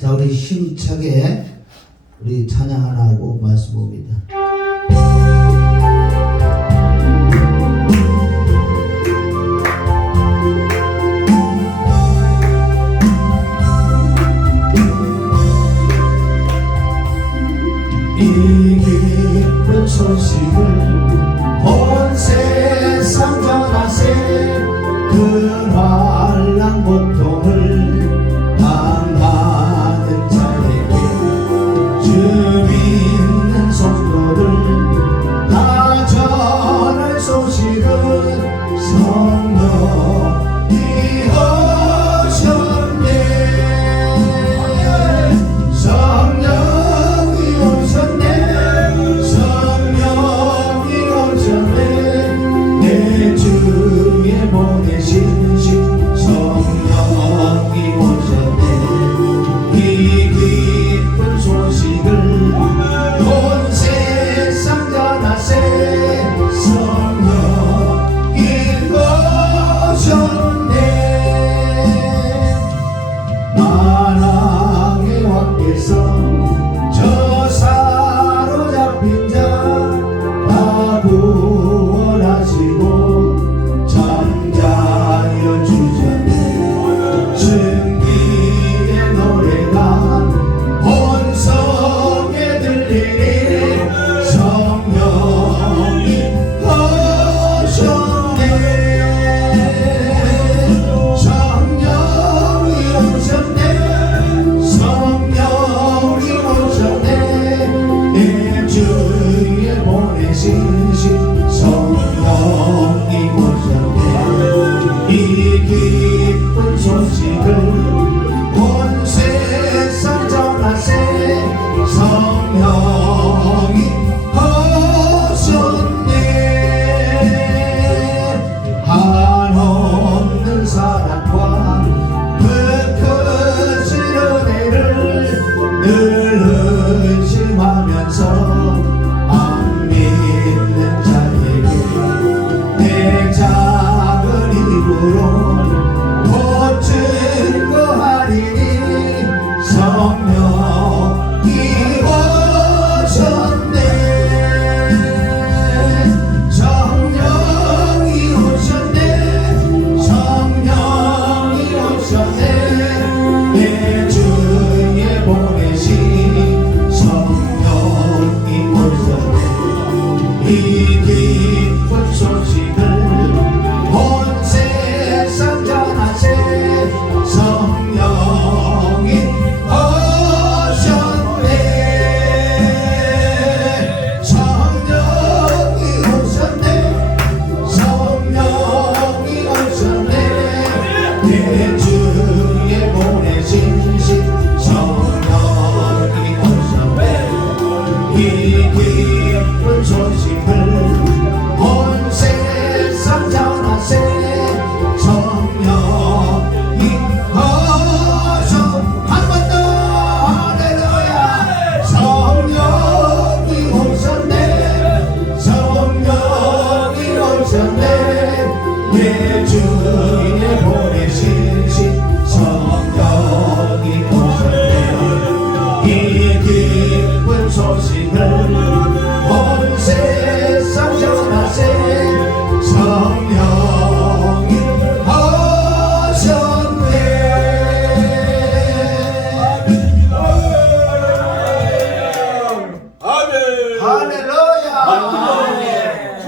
자, 우리 힘차게 우리 찬양 하나 하고 말씀 봅니다. 이 기쁜 소식을 온 세상 전하세. 그 환난 고통을 당하는 자에게 주 믿는 성도들 다 전할 소식은 성령이 오셨네. 성령이 오셨네. 성령이 오셨네. 내 주에 보내신 성령이 오셨네. 이 기쁜 소식을 온 세상 전하세. 성령이 오셨네. 만왕의 왕께서 저 사로잡힌 자 다 구원하시고 잠자여 주셨네. 승리의 노래가 온 성에 들리니 성령이 오셨네. 성령이 오셨네. 성령이 오셨네. 내 주에 보내신 성령이 오셨네. 이 기쁜 소식을 온 세상 전하세. 성령이 오셨네. 한없는 사랑과 그 크신 은혜를 늘 의심하면서 안 믿는 자에게 내 작은 힘으로 곧 증거하리니 성령이 오셨네. 성령이 오셨네. 성령이 오셨네. 내 주에 보내신 성령이 오셨네. 이 기쁜 소식을 온 세상 전하세. 성령이 오셨네. 성령이 오셨네. 성령이 오셨네. 내 주에 보내신 성령이 오셨네. 이 기쁜 소식을 온 세상 전하세. 성령이 오셨네. 한 번 더 할렐루야. 성령이 오셨네. 성령이 오셨네. 내 주에 보내신 성령이 오셨네. 이 기쁜 소식을 온 세상 전하세. 성령이 오셨네. 할렐루야.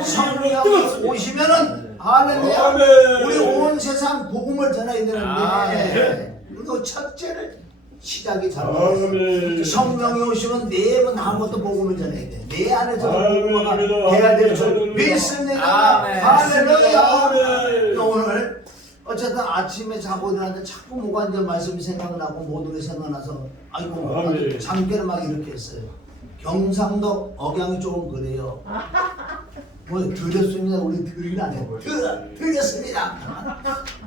성령이 오시면은 할렐루야. 우리 온 세상 복음을 전해야 되는데 이거 첫째를 시작이 잘못됐어. 성령이 오시면 내면 아무것도 복음을 전해야 돼. 내 안에서 복음화가 돼야 될 줄 믿습니다. 할렐루야. 오늘 어쨌든 아침에 자고 일어났는데 자꾸 뭐가 이제 말씀이 생각나고 모든 게 생각나서 아이고 잠결에 막 이렇게 했어요. 경상도 억양이 조금 그래요. 뭐 드렸습니다. 우리 드리는 안 해요. 드렸습니다.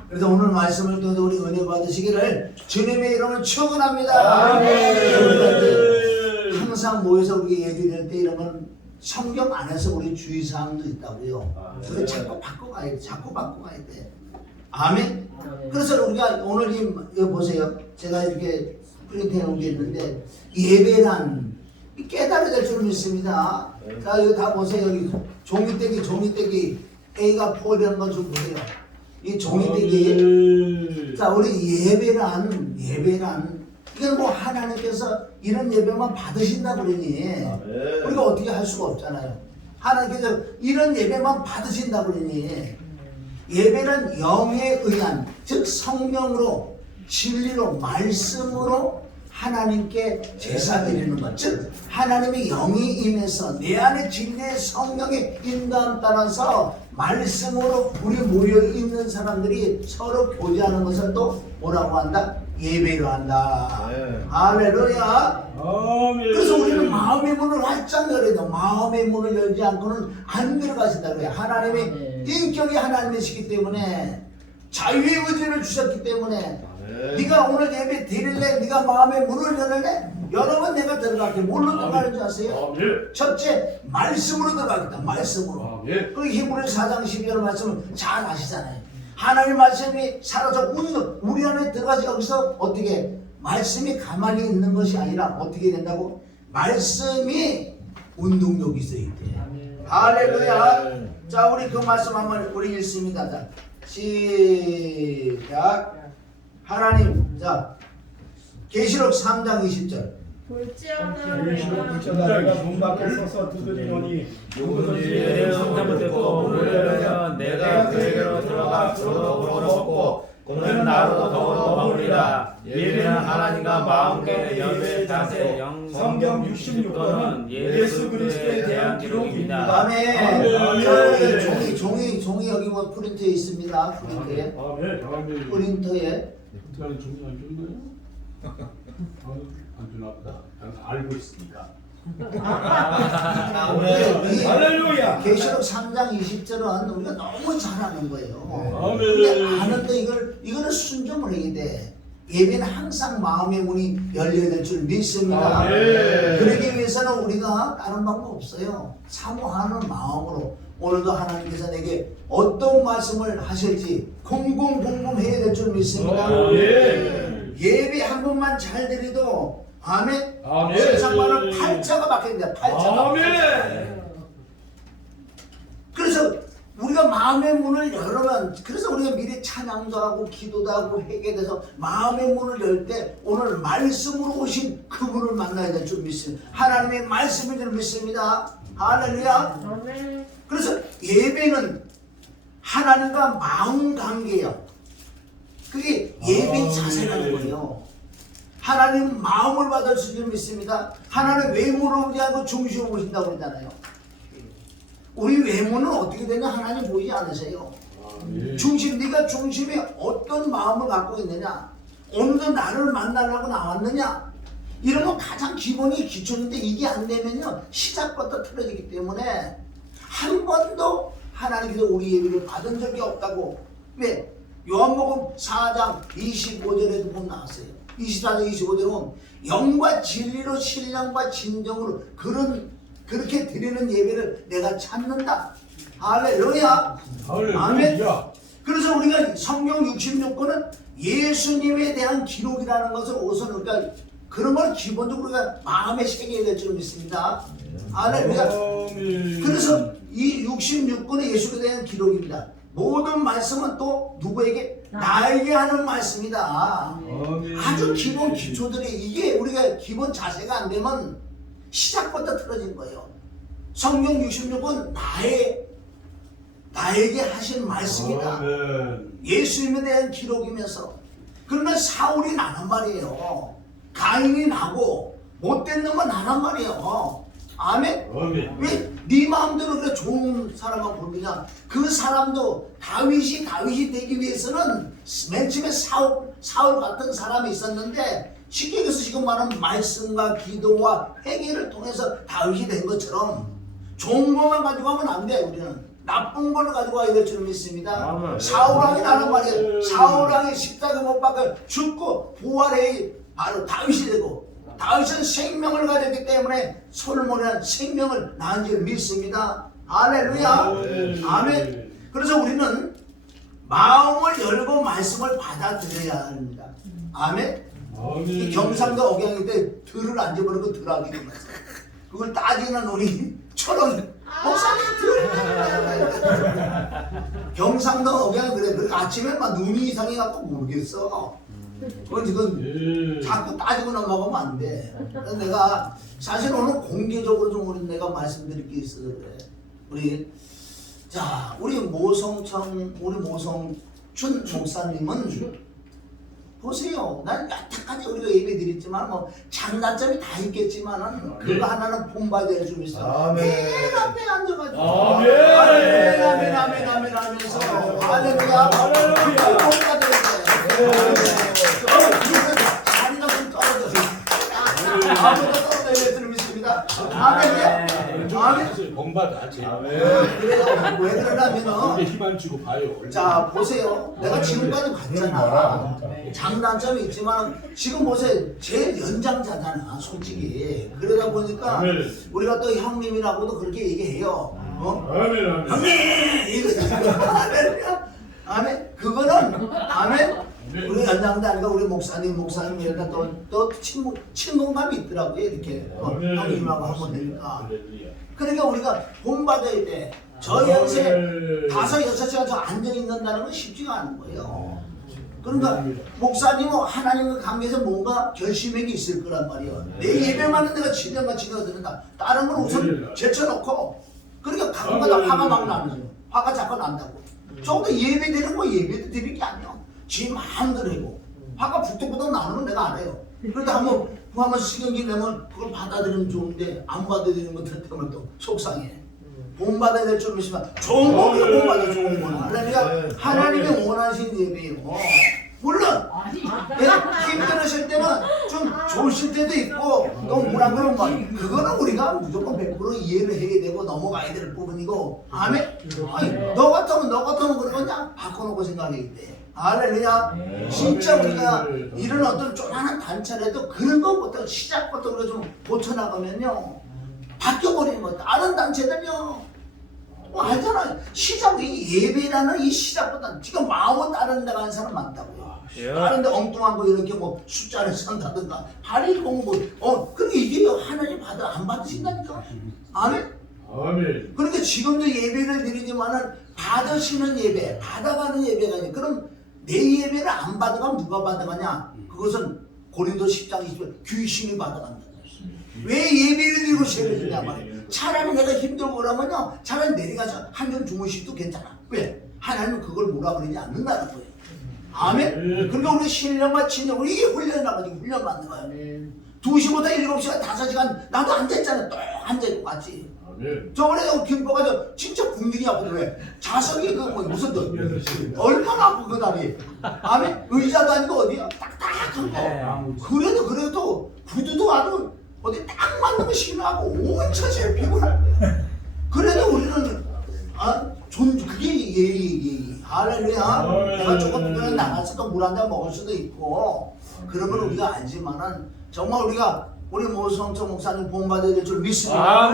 그래서 오늘 말씀을 통해서 우리 은혜 받으시기를 주님의 이름을 축원합니다. 항상 모여서 우리 얘기할 때 이러면 성경 안에서 우리 주의사항도 있다고요. 그래서 자꾸 바꿔가야 돼. 자꾸 바꿔가야 돼. 아멘. 그래서 우리가 오늘 이 보세요. 제가 이렇게 프린트해 온 게 있는데 예배란 깨달아야 될 줄 믿습니다. 자 이거 다 보세요. 여기 종이떼기 A가 4라는 건 좀 보세요. 이 종이떼기. 자 우리 예배란 이건 뭐 하나님께서 이런 예배만 받으신다 그러니 우리가 어떻게 할 수가 없잖아요. 하나님께서 이런 예배만 받으신다 그러니 예배는 영에 의한 즉 성령으로 진리로 말씀으로 하나님께 제사 드리는 것, 즉 하나님의 영이 임해서 내 안에 진리의 성령의 인도함 따라서 말씀으로 우리 모여 있는 사람들이 서로 교제하는 것을 또 뭐라고 한다? 예배로 한다. 할렐루야. 그래서 우리는 마음의 문을 활짝 열어야 돼. 마음의 문을 열지 않고는 안 들어가신다고 해요. 하나님의 인격이 하나님이시기 때문에 자유의 의지를 주셨기 때문에 네가 오늘 예배 드릴래? 네가 마음의 문을 열을래? 여러분 내가 들어갈게. 뭘로 들어가는 줄 아세요? 첫째 말씀으로 들어가겠다. 말씀으로. 그 히브리서 4장 12절 말씀을 잘 아시잖아요. 하나님 말씀이 살아서 우리 안에 들어가서 여기서 어떻게 말씀이 가만히 있는 것이 아니라 어떻게 된다고? 말씀이 운동력이 있어야 돼. 할렐루야. 자 우리 그 말씀 한번 우리 읽습니다. 자 시작. 하나님, 자 계시록 3장 20절. 볼지어다 내가 문 밖에 서서 두드리노니 누구든지 내 성전을 듣고 문을 열면 내가 그에게로 들어가 그로 먹고 그는 나로 더불어 먹으리라. 예배는 하나님과 마음께 연대 자세 성경 66권은 예수 그리스도에 대한 기록입니다. 아멘. 자, 종이 여기 뭐 프린트에 있습니다. 프린터에 특별한 종이 안 줬나요? 안 주나 보다. 난 알고 있으니까. 할렐루야. 계시록 3장 20절은 우리가 너무 잘 아는 거예요. 근데 아는데 이거는 순종을 해야 돼. 예배는 항상 마음의 문이 열려야 될 줄 믿습니다. 그러기 위해서는 우리가 다른 방법 없어요. 사모하는 마음으로 오늘도 하나님께서 내게 어떤 말씀을 하실지 궁금해야 될 줄 믿습니다. 예배 한 번만 잘 드려도 아멘. 세상만은 팔자가 막힙니다. 팔자가. 그래서 우리가 마음의 문을 열으면 그래서 우리가 미리 찬양도 하고 기도도 하고 회개돼서 마음의 문을 열 때 오늘 말씀으로 오신 그분을 만나야 될 줄 믿습니다. 하나님의 말씀인 줄 믿습니다. 할렐루야. 그래서 예배는 하나님과 마음 관계예요. 그게 예배 자세라는 거예요. 하나님 마음을 받을 수 있는 믿습니다. 하나님 외모를 보지 않고 중심을 보신다고 그러잖아요. 우리 외모는 어떻게 되냐? 하나님 보이지 않으세요. 중심, 네가 중심에 어떤 마음을 갖고 있느냐? 오늘도 나를 만나려고 나왔느냐? 이런 건 가장 기본이 기초인데 이게 안 되면요 시작부터 틀어지기 때문에 한 번도 하나님께서 우리 예배를 받은 적이 없다고. 왜? 요한복음 4장 25절에도 보면 나왔어요. 24장 25절은 영과 진리로 신령과 진정으로 그렇게 드리는 예배를 내가 찾는다. 할렐루야. 아멘. 그래서 우리가 성경 66권은 예수님에 대한 기록이라는 것을 우선 그러니까 그런 걸 기본적으로 우리가 마음에 새겨야 될 줄 믿습니다. 할렐루야. 그래서 이 66권은 예수에 대한 기록입니다. 모든 말씀은 또 누구에게? 나에게 하는 말씀이다. 아주 기본 기초들이 이게 우리가 기본 자세가 안 되면 시작부터 틀어진 거예요. 성경 66은 나에게 하신 말씀이다. 예수님에 대한 기록이면서 그러면 사울이 나란 말이에요. 가인이 나고 못된 놈은 나란 말이에요. 아멘? 왜 네 마음대로 그래 좋은 사람만 부르냐? 그 사람도 다윗이 되기 위해서는 맨 처음에 사울 같은 사람이 있었는데 쉽게 얘기해서 지금 말하는 말씀과 기도와 회개를 통해서 다윗이 된 것처럼 좋은 것만 가지고 하면 안 돼. 우리는 나쁜 걸 가지고 와야 될 줄 믿습니다. 사울왕이 나는 말이에요. 사울왕이 십자가 못 박혀 죽고 부활해 바로 다윗이 되고 다윗은 생명을 가졌기 때문에 솔로몬은 생명을 낳은 줄 믿습니다. 할렐루야. 아멘. 그래서 우리는 마음을 열고 말씀을 받아들여야 합니다. 아멘. 이 경상도 억양인데 들을 안 집어넣고 들하기 된 거지. 그걸 따지는 우리 철원 목사님 들 경상도 억양이 그래. 그래 아침에 막 눈이 이상해갖고 모르겠어. 그건 지금 자꾸 따지고 넘어가면 안 돼. 그래서 내가 사실 오늘 공개적으로 좀 우리 내가 말씀드릴 게 있어서 그래. 우리 모성춘 목사님은 보세요. 난 여태까지 우리가 예배 드렸지만 뭐 장단점이 다 있겠지만은 그거 하나는 본받아야 좀 있어. 맨 앞에 앉아가지고 아멘 하면서 할렐루야 본받아야 돼. 자리가 좀 떨어져. 아무도 떨어져야 될 믿습니다. 아멘. 본받아. 그래요. 왜 그러냐면은 힘안 주고 봐요. 자 보세요. 내가 지금까지 봤잖아. 장단점이 있지만 지금 보세요. 제일 연장자잖아 솔직히. 그러다 보니까 우리가 또 형님이라고도 그렇게 얘기해요. 아멘. 아멘 이거 아멘 그거는 아멘 우리 연장도 아니고 우리 목사님 이런 또 친목감이 있더라고요. 이렇게 형님하고 한번 되니까. 그러니까 우리가 본받아야 돼. 저 연세 5-6시간 저 앉아있는다는 건 쉽지가 않은 거예요. 그러니까 목사님은 하나님과 관계에서 뭔가 결심액이 있을 거란 말이에요. 내 예배만은 내가 진행같이 드린다. 다른 건 우선 제쳐놓고 그러니까 가끔가다 화가 막 나죠. 화가 자꾸 난다고. 저도 예배 드리는 거 예배도 드리는 게 아니야. 지 마음대로 해고 화가 부득부득 나는 건 내가 알아요. 그런데 한번 신경기 내면 그걸 받아들이면 좋은데 안 받아들이는 거 들으면 또 속상해. 본받아야 될 줄 믿으면 좋은 거기로 본받아 좋은 거는 하나님이 원하신 예배예요. 물론 내가 힘들으실 때는 좀 좋으실 때도 있고 너무 뭐라 그러면 말 그거는 우리가 무조건 100% 이해를 해야 되고 넘어가야 될 부분이고 아멘. 아니 너 같으면 그러냐 바꿔놓고 생각해야 돼. 할렐루야. 진짜 우리가 이런 어떤 조그마한 단체라도 그런 것부터 시작부터 우리가 좀 고쳐나가면요 바뀌어버리는 거. 다른 단체들요 알잖아. 시작 이 예배라는 이 시작보다 지금 마음은 다른 데 가는 사람 많다고요. 다른 데 엉뚱한 거 이렇게 뭐 숫자를 쓴다든가 발이 공부 그럼 이게 하나님 안 받으신다니까. 아멘. 그러니까 지금도 예배를 드리지만은 받으시는 예배 받아가는 예배가 아니야. 그럼 내 예배를 안 받아가면 누가 받아가냐. 그것은 고린도 10장 20절 귀신이 받아간다. 왜 예배를 드리고 세를 드냐 말이야. 차라리 내가 힘들고 그러면요 차라리 내려가서 한 점 주무시도 괜찮아. 왜? 하나님은 그걸 뭐라 그러지 않는다는 거예요. 아멘? 그러니까 우리 신령과 친령 이게 훈련이라고 훈련 받는 거야. 2시부터 7시간 5시간 나도 앉아있잖아. 또 앉아있고 같이. 저번에 김포가 진짜 궁둥이 아프다. 왜? 자석이 무슨 얼마나 아프 그 다리. 아멘? 의자도 아니고 어디야? 딱딱한 거. 그래도 구두도 아주 어디 딱 맞는 거 신하고 온 처지에 피곤할 거야. 그래도 우리는 그게 예의. 할렐루야. 내가 조금 그냥 나가서 또 물 한 잔 먹을 수도 있고 그러면 우리가 알지만은 정말 우리 모성청 목사님 본받아야 될 줄 믿습니다.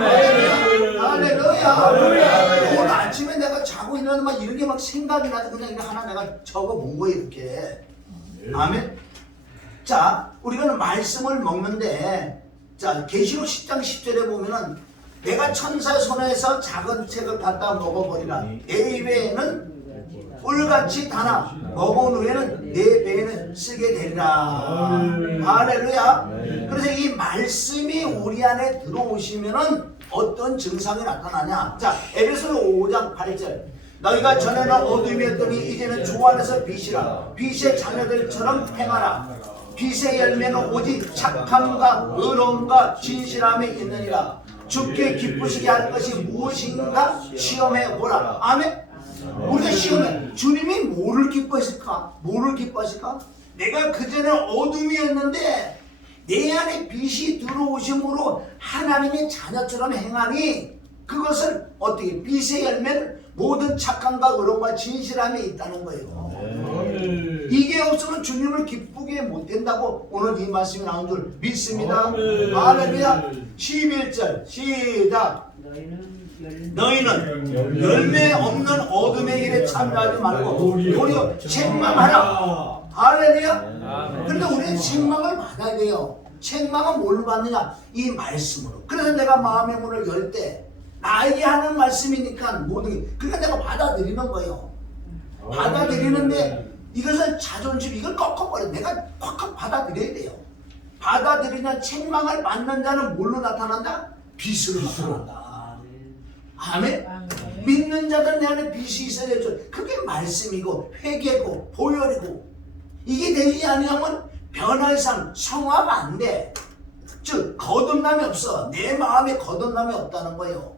할렐루야. 오늘 아침에 내가 자고 있는 막 이런 게 막 생각이 나서 그냥 이거 하나 내가 적어 본 거예요 이렇게. 아멘. 자, 우리가 말씀을 먹는데 자 계시록 10장 10절에 보면은 내가 천사의 손에서 작은 책을 갖다 먹어버리라. 내 입에는 꿀같이 달아 먹은 후에는 내 배에는 쓰게 되리라. 할렐루야. 그래서 이 말씀이 우리 안에 들어오시면은 어떤 증상이 나타나냐. 자 에베소서 5장 8절 너희가 전에는 어둠이었더니 이제는 주 안에서 빛이라. 빛의 자녀들처럼 행하라. 빛의 열매는 오직 착함과 의로움과 진실함이 있느니라. 주께 기쁘시게 할 것이 무엇인가 시험해 보라. 아멘. 우리가 시험해. 주님이 뭐를 기뻐하실까? 내가 그전에 어둠이었는데 내 안에 빛이 들어오심으로 하나님의 자녀처럼 행하니 그것을 어떻게 빛의 열매는 모든 착함과 의로움과 진실함이 있다는 거예요. 이게 없으면 주님을 기쁘게 못된다고 오늘 이 말씀이 나온 줄 믿습니다. 할렐루야. 11절 시작. 너희는 열매 없는 어둠의 일에 참여하지 말고 도리어 책망하라. 할렐루야. 아멘. 그런데 우리는 책망을 받아야 돼요. 책망은 뭘로 받느냐? 이 말씀으로. 그래서 내가 마음의 문을 열 때 나에게 하는 말씀이니까 모든 게, 그러니까 내가 받아들이는 거예요. 받아들이는데 이것은 자존심, 이걸 꺾어버려. 내가 콱콱 받아들여야 돼요. 받아들이는 책망을 받는 자는 뭘로 나타난다? 빛으로 나타난다. 아멘. 믿는 자들 내 안에 빛이 있어야 되죠. 그게 말씀이고 회개고 보혈이고, 이게 되지 않으면 변화의 삶, 성화가 안 돼. 즉 거듭남이 없어. 내 마음에 거듭남이 없다는 거예요.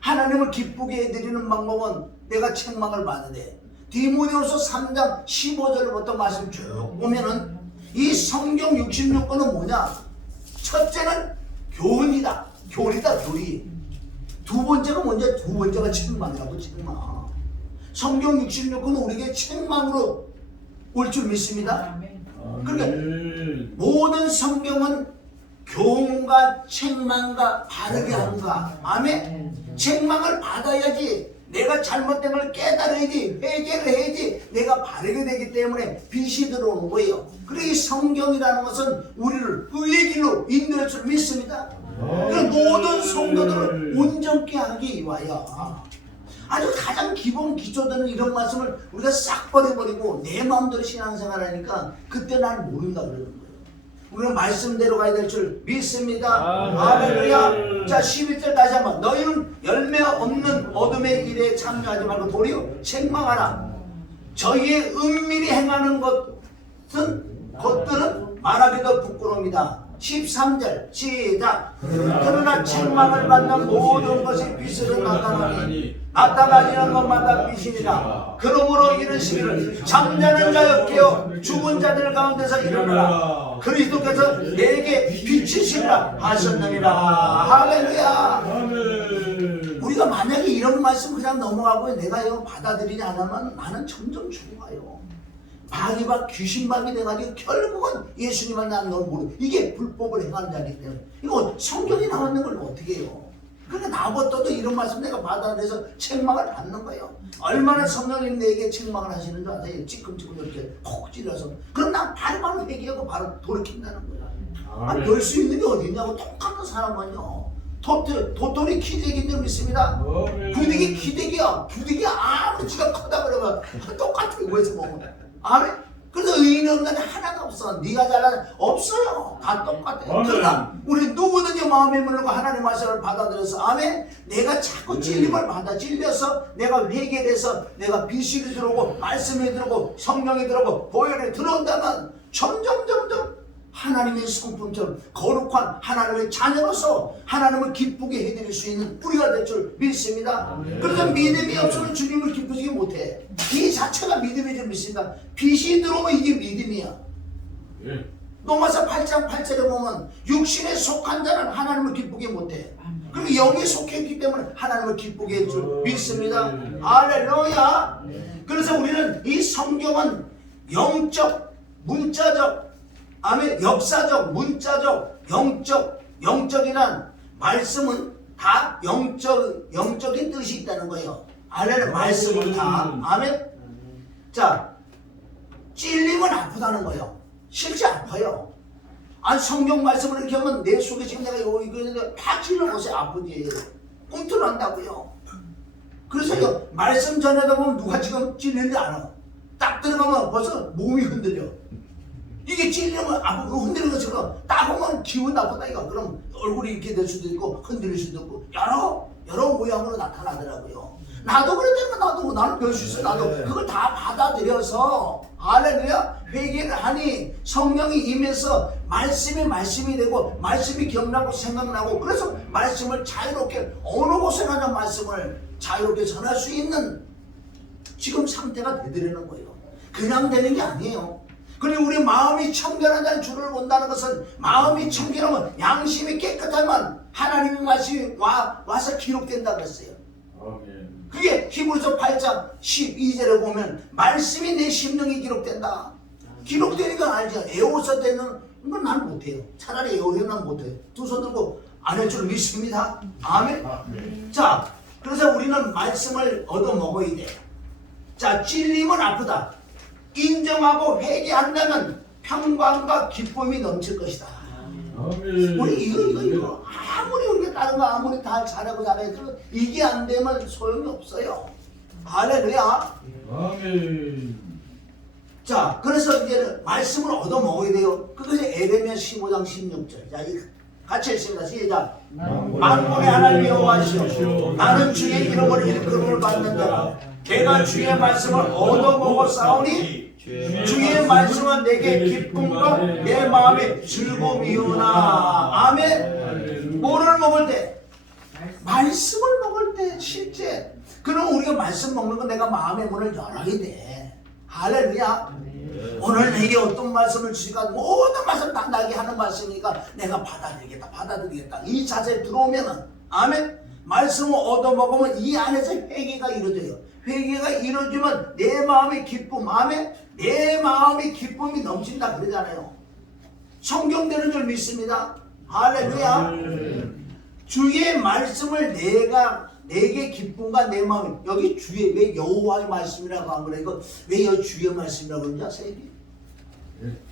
하나님을 기쁘게 해드리는 방법은 내가 책망을 받으되, 디모데후서 3장 15절부터 말씀 쭉 보면은 이 성경 66권은 뭐냐? 첫째는 교훈이다. 교리다, 교리. 두 번째가 뭔지? 두 번째가 책망이라고. 책망. 성경 66권은 우리에게 책망으로 올 줄 믿습니다. 그러니까 모든 성경은 교훈과 책망과 바르게 함과, 아멘. 책망을 받아야지, 내가 잘못된 걸 깨달아야지, 회개를 해야지 내가 바르게 되기 때문에 빛이 들어오는 거예요. 그리고 이 성경이라는 것은 우리를 의의 길로 인도할 줄 믿습니다. 그래서 모든 성도들을 온전케 하기 위하여 아주 가장 기본 기초되는 이런 말씀을 우리가 싹 버려버리고 내 마음대로 신앙생활 하니까 그때 나는 모른다 그러는 거예요. 우리는 말씀대로 가야 될 줄 믿습니다. 할렐루야. 자, 11절 다시 한번. 너희는 열매 없는 어둠의 일에 참여하지 말고 도리어 책망하라. 저희의 은밀히 행하는 것들은 말하기도 부끄러움이다. 13절 시작. 그러나 책망을 받는 모든 것이 빛으로 나타나니는 것마다 빛이니라. 그러므로 이르시기를 잠자는 자여 깨어 죽은 자들 가운데서 일어나라. 그리스도께서 내게 빛이시라 하셨느니라. 할렐루야. 우리가 만약에 이런 말씀 그냥 넘어가고 내가 이거 받아들이지 않으면 나는 점점 죽어가요. 마귀와 귀신박이 돼가지고 결국은 예수님을 나는 걸 모르고, 이게 불법을 행하는 자이기 때문에 이거 성경이 나왔는 걸 어떻게 해요? 그러니까 나부터도 이런 말씀 내가 받아들여서 책망을 받는 거예요. 얼마나 성령님 내게 책망을 하시는 줄 아세요? 찌끔찌끔 이렇게 콕 찔러서. 그럼 난 바로 회개하고 바로 돌이킨다는 거야. 별 수 있는 게 어디 있냐고. 똑같은 사람은요, 도토리 키재기인 줄 믿습니다. 부득이 키재기야. 부득이 아무리 지가 크다 그러면 똑같아. 왜서 먹으면. 아멘. 그래서 의인 없는 하나가 없어. 네가 잘하는 없어요. 다 똑같아. 그러나 우리 누구든지 마음의 문을 열고 하나님 말씀을 받아들여서, 아멘. 내가 자꾸 찔림을 받아 찔려서 내가 회개돼서 내가 빛이 들어오고 말씀이 들어오고 성령이 들어오고 보혈이 들어온다면 점점 하나님의 성품처럼 거룩한 하나님의 자녀로서 하나님을 기쁘게 해드릴 수 있는 우리가 될 줄 믿습니다. 그래서 믿음이 없으면 주님을 기쁘시게 못해. 이 자체가 믿음이 줄 믿습니다. 빛이 들어오면 이게 믿음이야. 로마서 8장 8절에 보면 육신에 속한 자는 하나님을 기쁘게 못해. 그리고 여기에 속했기 때문에 하나님을 기쁘게 해줄 줄 믿습니다. 할렐루야. 그래서 우리는 이 성경은 영적, 문자적, 아멘, 역사적, 문자적, 영적이란 말씀은 다 영적인 뜻이 있다는 거예요. 알레는 말씀은 다. 아멘. 자, 찔림은 아프다는 거예요. 실제 아파요. 아니, 성경 말씀을 이렇게 하면 내 속에 지금 내가 이거 있는데 다 찔러보세요. 아프지. 꿈틀한다고요. 그래서 말씀 전하다 보면 누가 지금 찔리는지 알아. 딱 들어가면 벌써 몸이 흔들려. 이게 찔리면 아프고 흔들리는 것처럼 딱 보면 기분 나쁘다 이거. 그럼 얼굴이 이렇게 될 수도 있고 흔들릴 수도 있고 여러 모양으로 나타나더라고요. 나도 그랬다면 나는 별 수 있어. 나도 그걸 다 받아들여서 할렐루야 회개를 하니 성령이 임해서 말씀이 되고 말씀이 기억나고 생각나고, 그래서 말씀을 자유롭게 어느 곳에나 말씀을 자유롭게 전할 수 있는 지금 상태가 되드리는 거예요. 그냥 되는 게 아니에요. 그리고 우리 마음이 청결한 줄을 본다는 것은, 마음이 청결하면 양심이 깨끗하면 하나님의 말씀이 와서 기록된다 그랬어요. 그게 히브리서 8장 12절에 보면 말씀이 내 심령에 기록된다. 기록되니까 알죠. 에오서 되는 건 난 못해요. 차라리 에오리는 못해요. 두 손 들고 안 할 줄 믿습니다. 아멘. 자, 그래서 우리는 말씀을 얻어 먹어야 돼. 자, 찔림은 아프다. 인정하고 회개한다면 평강과 기쁨이 넘칠 것이다. 우리 이거 아무리 우리가 다른 거 아무리 다 잘하고 잘해도 이게 안 되면 소용이 없어요. 할렐루야. 아멘. 자, 그래서 이제 말씀을 얻어 먹어야 돼요. 그것이 에레미야 15장 16절. 자, 같이 읽습니다. 시작. 만군의 하나님 여호와시오, 나는 주의 이름을 일컬음을 받는 자라. 내가 주의 말씀을 얻어 먹어 싸우니 주의 말씀은 내게 기쁨과 내 마음의 즐거움이오나. 아멘. 뭐를 먹을 때? 말씀을 먹을 때. 실제 그럼 우리가 말씀 먹는 건 내가 마음의 문을 열어야 돼. 할렐루야. 오늘 내게 어떤 말씀을 주시까 모든 말씀 다 나게 하는 말씀이니까 내가 받아들이겠다 이 자세에 들어오면은 아멘. 말씀을 얻어먹으면 이 안에서 회개가 이루어져요. 회개가 이루어지면 내 마음의 기쁨, 아멘. 내 마음의 기쁨이 넘친다 그러잖아요. 성경대로 줄 믿습니다. 할렐루야. 주의 말씀을 내게 기쁨과 내 마음이, 여기 주의, 왜 여호와의 말씀이라고 한 거래? 이거 왜 주의 말씀이라고 그러는지 아세요?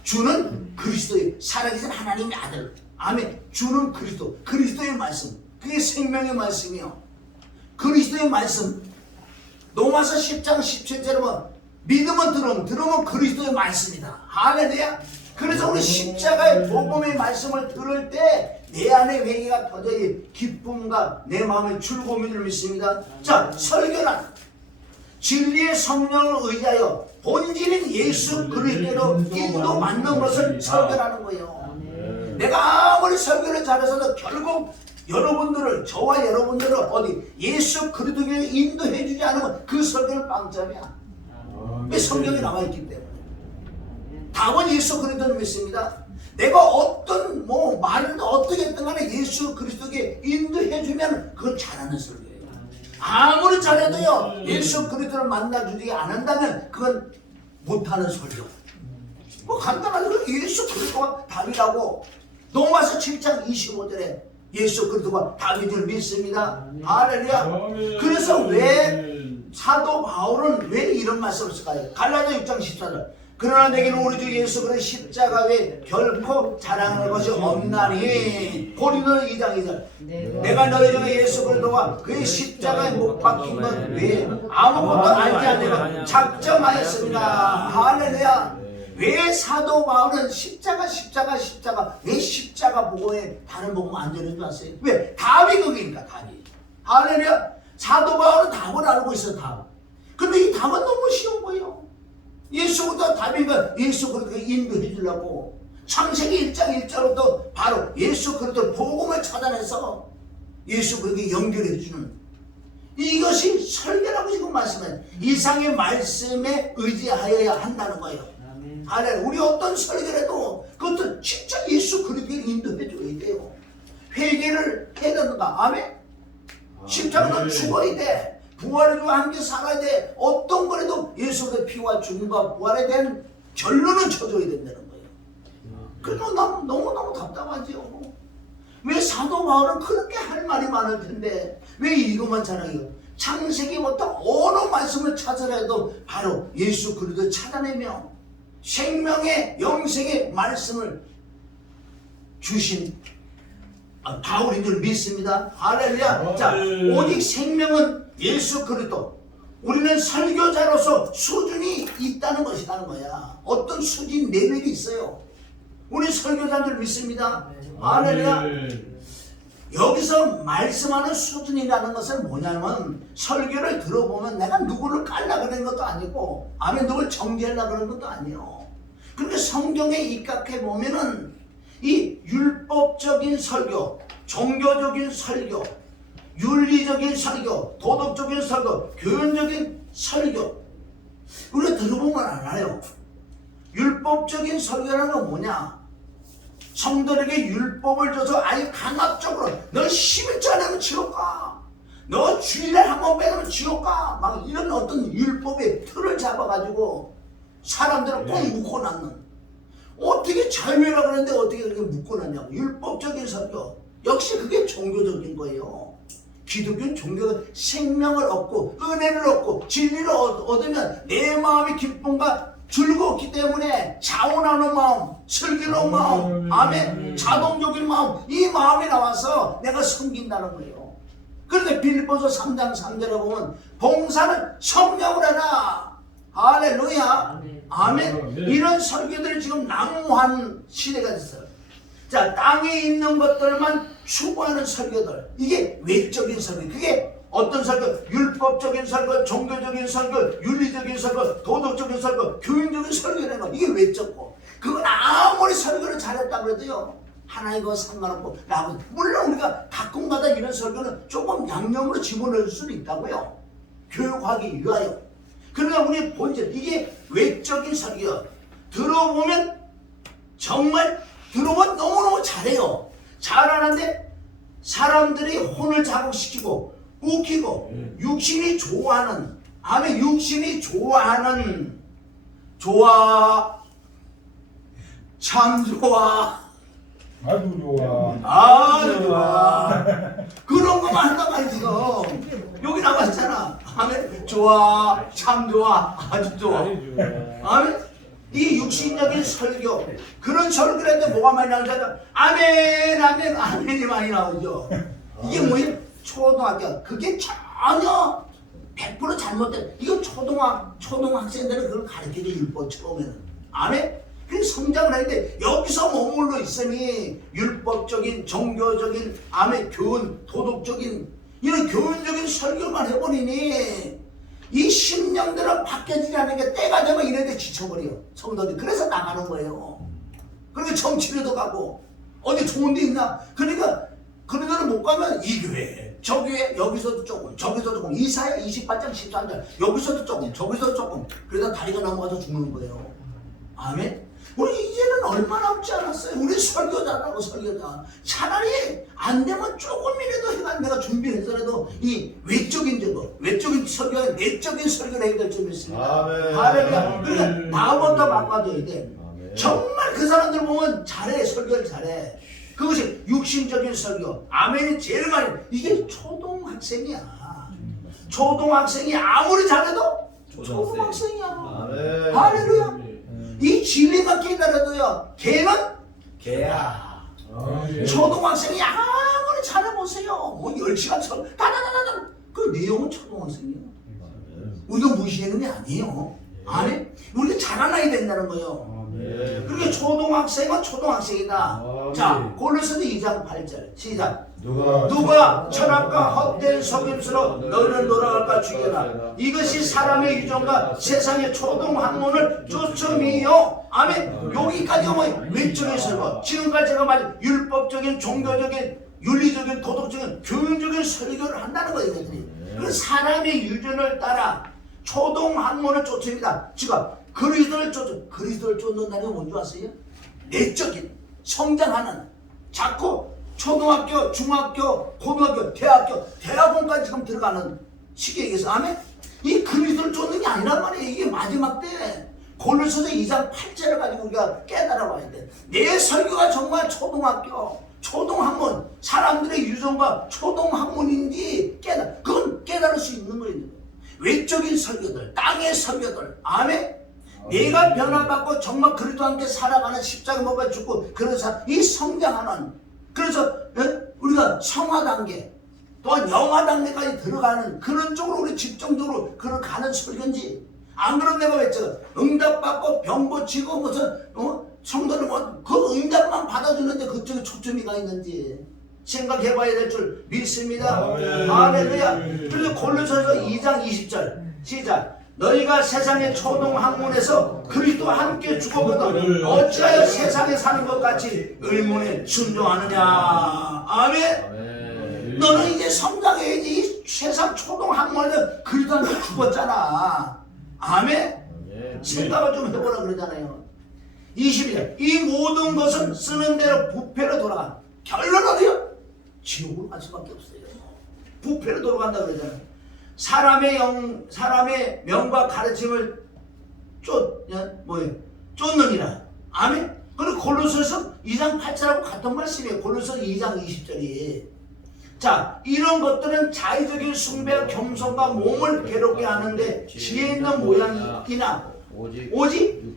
주는 그리스도의 살아계신 하나님의 아들. 아멘. 주는 그리스도의 말씀. 그게 생명의 말씀이요. 그리스도의 말씀. 로마서 10장 17절에 보면 믿음은 들으면 그리스도의 말씀이다. 할렐루야. 그래서 우리 십자가의 복음의 말씀을 들을 때 내 안에 회개가 터져야 기쁨과 내 마음의 즐거움을 믿습니다. 자, 설교는 진리의 성령을 의지하여 본질인 예수 그리스도로 인도받는 것을 설교하는 거예요. 내가 아무리 설교를 잘해서도 결국 여러분들을, 저와 여러분들을 어디 예수 그리스도에 인도해 주지 않으면 그 설교는 빵점이야. 왜? 성경에 나와 있기 때문에. 답은 예수 그리스도를 믿습니다. 내가 어떤 말을 어떻게 했든 간에 예수 그리스도에게 인도해 주면 그건 잘하는 설교예요. 아무리 잘해도요 예수 그리스도를 만나주지 않는다면 그건 못하는 설교. 뭐 간단하죠. 예수 그리스도가 답이라고. 로마서 7장 25절에 예수 그리스도가 답인 믿습니다. 할렐루야. 그래서 왜 사도 바울은 왜 이런 말씀을 쓸까요? 갈라디아 6장 14절. 그러나 내게는 우리 주 예수 그리스도의 십자가 외에 결코 자랑할 것이 없나니. 고린도 2장 2절. 내가 너희 중에 예수 그리스도가 그의 십자가에 못 박힌 것 외에 아무것도 알지 않으면 작정하였습니다. 할렐루야. 왜 사도 바울은 십자가 왜 십자가 복음에 다른 복음 안 전하는 줄 아세요? 왜? 답이 거기니까. 답이. 할렐루야. 사도 바울은 답을 알고 있어. 답. 근데 이 답은 너무 쉬운 거예요. 예수보다 답이가 예수 그리스도를 인도해 주려고 창세기 1장 1절부터 바로 예수 그리스도 복음을 찾아내서 예수 그리스도에게 연결해 주는 이것이 설교라고 지금 말씀해. 이상의 말씀에 의지하여야 한다는 거예요. 아멘. 우리 어떤 설교를 해도 그것도 진짜 예수 그리스도를 인도해 줘야 돼요. 회개를 해야 된다. 아멘. 십자가는 죽어야 돼. 부활을 주고 함께 살아야 돼. 어떤 거라도 예수 그리스도의 피와 죽음과 부활에 대한 결론은 쳐줘야 된다는 거예요. 그래서 너무너무 답답하지요. 왜 사도 바울은 그렇게 할 말이 많을 텐데 왜 이것만 잘해요? 창세기부터 어느 말씀을 찾아내도 바로 예수 그리스도를 찾아내며 생명의 영생의 말씀을 주신 바울인 줄 믿습니다. 할렐루야. 자, 오직 생명은 예수 그리스도. 우리는 설교자로서 수준이 있다는 것이라는 거야. 어떤 수준 레벨이 있어요. 우리 설교자인 줄 믿습니다. 할렐루야. 여기서 말씀하는 수준이라는 것은 뭐냐면 설교를 들어보면 내가 누구를 깔라 그러는 것도 아니고 아멘 누굴 정죄하려 그러는 것도 아니에요. 그런데 성경에 입각해 보면은 이 율법적인 설교, 종교적인 설교, 윤리적인 설교, 도덕적인 설교, 교훈적인 설교 우리가 들어보면 알아요. 율법적인 설교라는 건 뭐냐? 성도에게 율법을 줘서 아예 강압적으로 너 11조 안 하면 지옥 가, 너 주일날 한 번 빼면 지옥 가, 막 이런 어떤 율법의 틀을 잡아가지고 사람들을 꼭 묶어놨는, 어떻게 자유라 그러는데 어떻게 그렇게 묶어놨냐고. 율법적인 설교 역시 그게 종교적인 거예요. 기독교는 종교가 생명을 얻고 은혜를 얻고 진리를 얻으면 내 마음의 기쁨과 즐겁기 때문에 자원하는 마음, 즐기는 마음, 아멘, 자동적인 마음, 이 마음이 나와서 내가 섬긴다는 거예요. 그런데 빌립보서 3장 3절에 보면 봉사는 성령으로 하라. 할렐루야. 아멘. 이런 설교들이 지금 난무한 시대가 됐어요. 자, 땅에 있는 것들만 추구하는 설교들, 이게 외적인 설교. 그게 어떤 설교? 율법적인 설교, 종교적인 설교, 윤리적인 설교, 도덕적인 설교, 교육적인 설교라는 거. 이게 외적고, 그건 아무리 설교를 잘했다 그래도요, 하나님과 상관없고, 나하고, 물론 우리가 가끔가다 이런 설교는 조금 양념으로 집어넣을 수는 있다고요. 교육하기 위하여. 그러나 우리 본질, 이게 외적인 설교. 들어보면 정말 들어보면 너무너무 잘해요. 잘하는데 사람들이 혼을 자극시키고 웃기고 육신이 좋아하는, 아멘, 육신이 좋아하는, 좋아, 참 좋아, 아주 좋아. 아주 좋아, 그런 것만 한단 말이야. 지금 여기 나왔잖아. 아멘, 좋아, 참 좋아, 아주 좋아, 아멘. 이 육신적인 설교, 그런 설교를 했는데 뭐가 많이 나오잖아. 아멘, 아멘, 아멘이 많이 나오죠. 이게 뭐예요? 초등학교. 그게 전혀 100% 잘못된, 이거 초등학생들은 그걸 가르치기 율법 처음에는. 아멘? 그 성장을 했는데 여기서 머물러 있으니 율법적인, 종교적인, 아멘, 교훈, 도덕적인 이런 교훈적인 설교만 해버리니 이 심령들은 바뀌어지지 않는 게 때가 되면 이래도 지쳐버려. 성도들이. 그래서 나가는 거예요. 그러니까 정치로도 가고 어디 좋은 데 있나? 그러니까 그런 데는 못 가면 이 교회, 저 교회, 여기서도 조금, 저기서도 조금, 이사야 28장 13절, 여기서도 조금, 저기서도 조금, 그러다 다리가 넘어가서 죽는 거예요. 아멘? 우리 이제는 얼마 남지 않았어요. 우리 설교자라고, 설교자. 차라리 안 되면 조금이라도 해가 내가 준비해서라도 이 외적인 저거, 외적인 설교는 내적인 설교를 해야 될 점이 있습니다. 할렐루야. 그러니까 나부터 바꿔줘야 돼. 정말 그 사람들 보면 잘해, 설교를 잘해. 그것이 육신적인 설교. 아멘이 제일 많이. 이게 초등학생이야. 초등학생이 아무리 잘해도 초등학생이야. 할렐루야. 이 진리만 깨달아도요, 걔는 개야. 초등학생이 아무리 잘해보세요. 뭐 10시간 쳐, 다다다다다. 그 내용은 초등학생이에요. 우리가 무시하는 게 아니에요. 아멘? 우리가 자라나야 된다는 거예요. 그러니까 초등학생은 초등학생이다. 자, 골로새서 2장 8절 시작. 누가 철학과 헛된 속임수로 너희를 놀아갈까 죽여라. 이것이 사람의 유전과 세상의 초등학문을 쫓음이요. 아멘. 여기까지 오면 외적인 설교. 지금까지 제가 말한 율법적인, 종교적인, 윤리적인, 도덕적인, 교육적인 설교를 한다는 거예요. 그 사람의 유전을 따라 초등학문을 쫓습니다. 지금 그리스도를 쫓는다는 게 뭔지 아세요? 내적인, 성장하는, 자꾸 초등학교, 중학교, 고등학교, 대학원까지 지금 들어가는 시기에 의해서, 아멘? 이 그리스도를 쫓는 게 아니란 말이에요. 이게 마지막 때 골로새서 2장 8절을 가지고 우리가 깨달아 봐야 돼. 내 설교가 정말 초등학교, 초등학문, 사람들의 유전과 초등학문인지 그건 깨달을 수 있는 거예요. 외적인 설교들, 땅의 설교들, 아멘? 내가 변화받고 정말 그리스도와 함께 살아가는, 십자가 못 박혀 죽고 그래서 이 성장하는, 그래서 우리가 성화 단계 또한 영화 단계까지 들어가는 그런 쪽으로 우리 집중적으로 그런 가는 설교인지, 안 그런 내가 왜 응답받고 병 고치고 무슨 성도를 그 응답만 받아주는데 그쪽에 초점이 가 있는지 생각해봐야 될 줄 믿습니다. 할렐루야. 그래서 골로새서 2장 20절 시작. 너희가 세상의 초등학문에서 그리스도와 함께 죽었거든 어찌하여 세상에 사는 것 같이 의문에 순종하느냐. 아멘. 너는 이제 성장해야지. 이 세상 초등학문에서 그리스도와 함께 죽었잖아. 아멘. 생각을 좀 해보라 그러잖아요. 22절. 이 모든 것은 쓰는 대로 부패로 돌아가. 결론은 어디요? 지옥으로 갈 수밖에 없어요. 부패로 돌아간다 그러잖아요. 사람의 명과 가르침을 쫓느니라. 아멘. 그리고 골로새서 2장 8절하고 같은 말씀이에요. 골로새서 2장 20절이. 자, 이런 것들은 자의적인 숭배와 겸손과 몸을 괴롭게 하는데 지혜 있는 모양이나 오직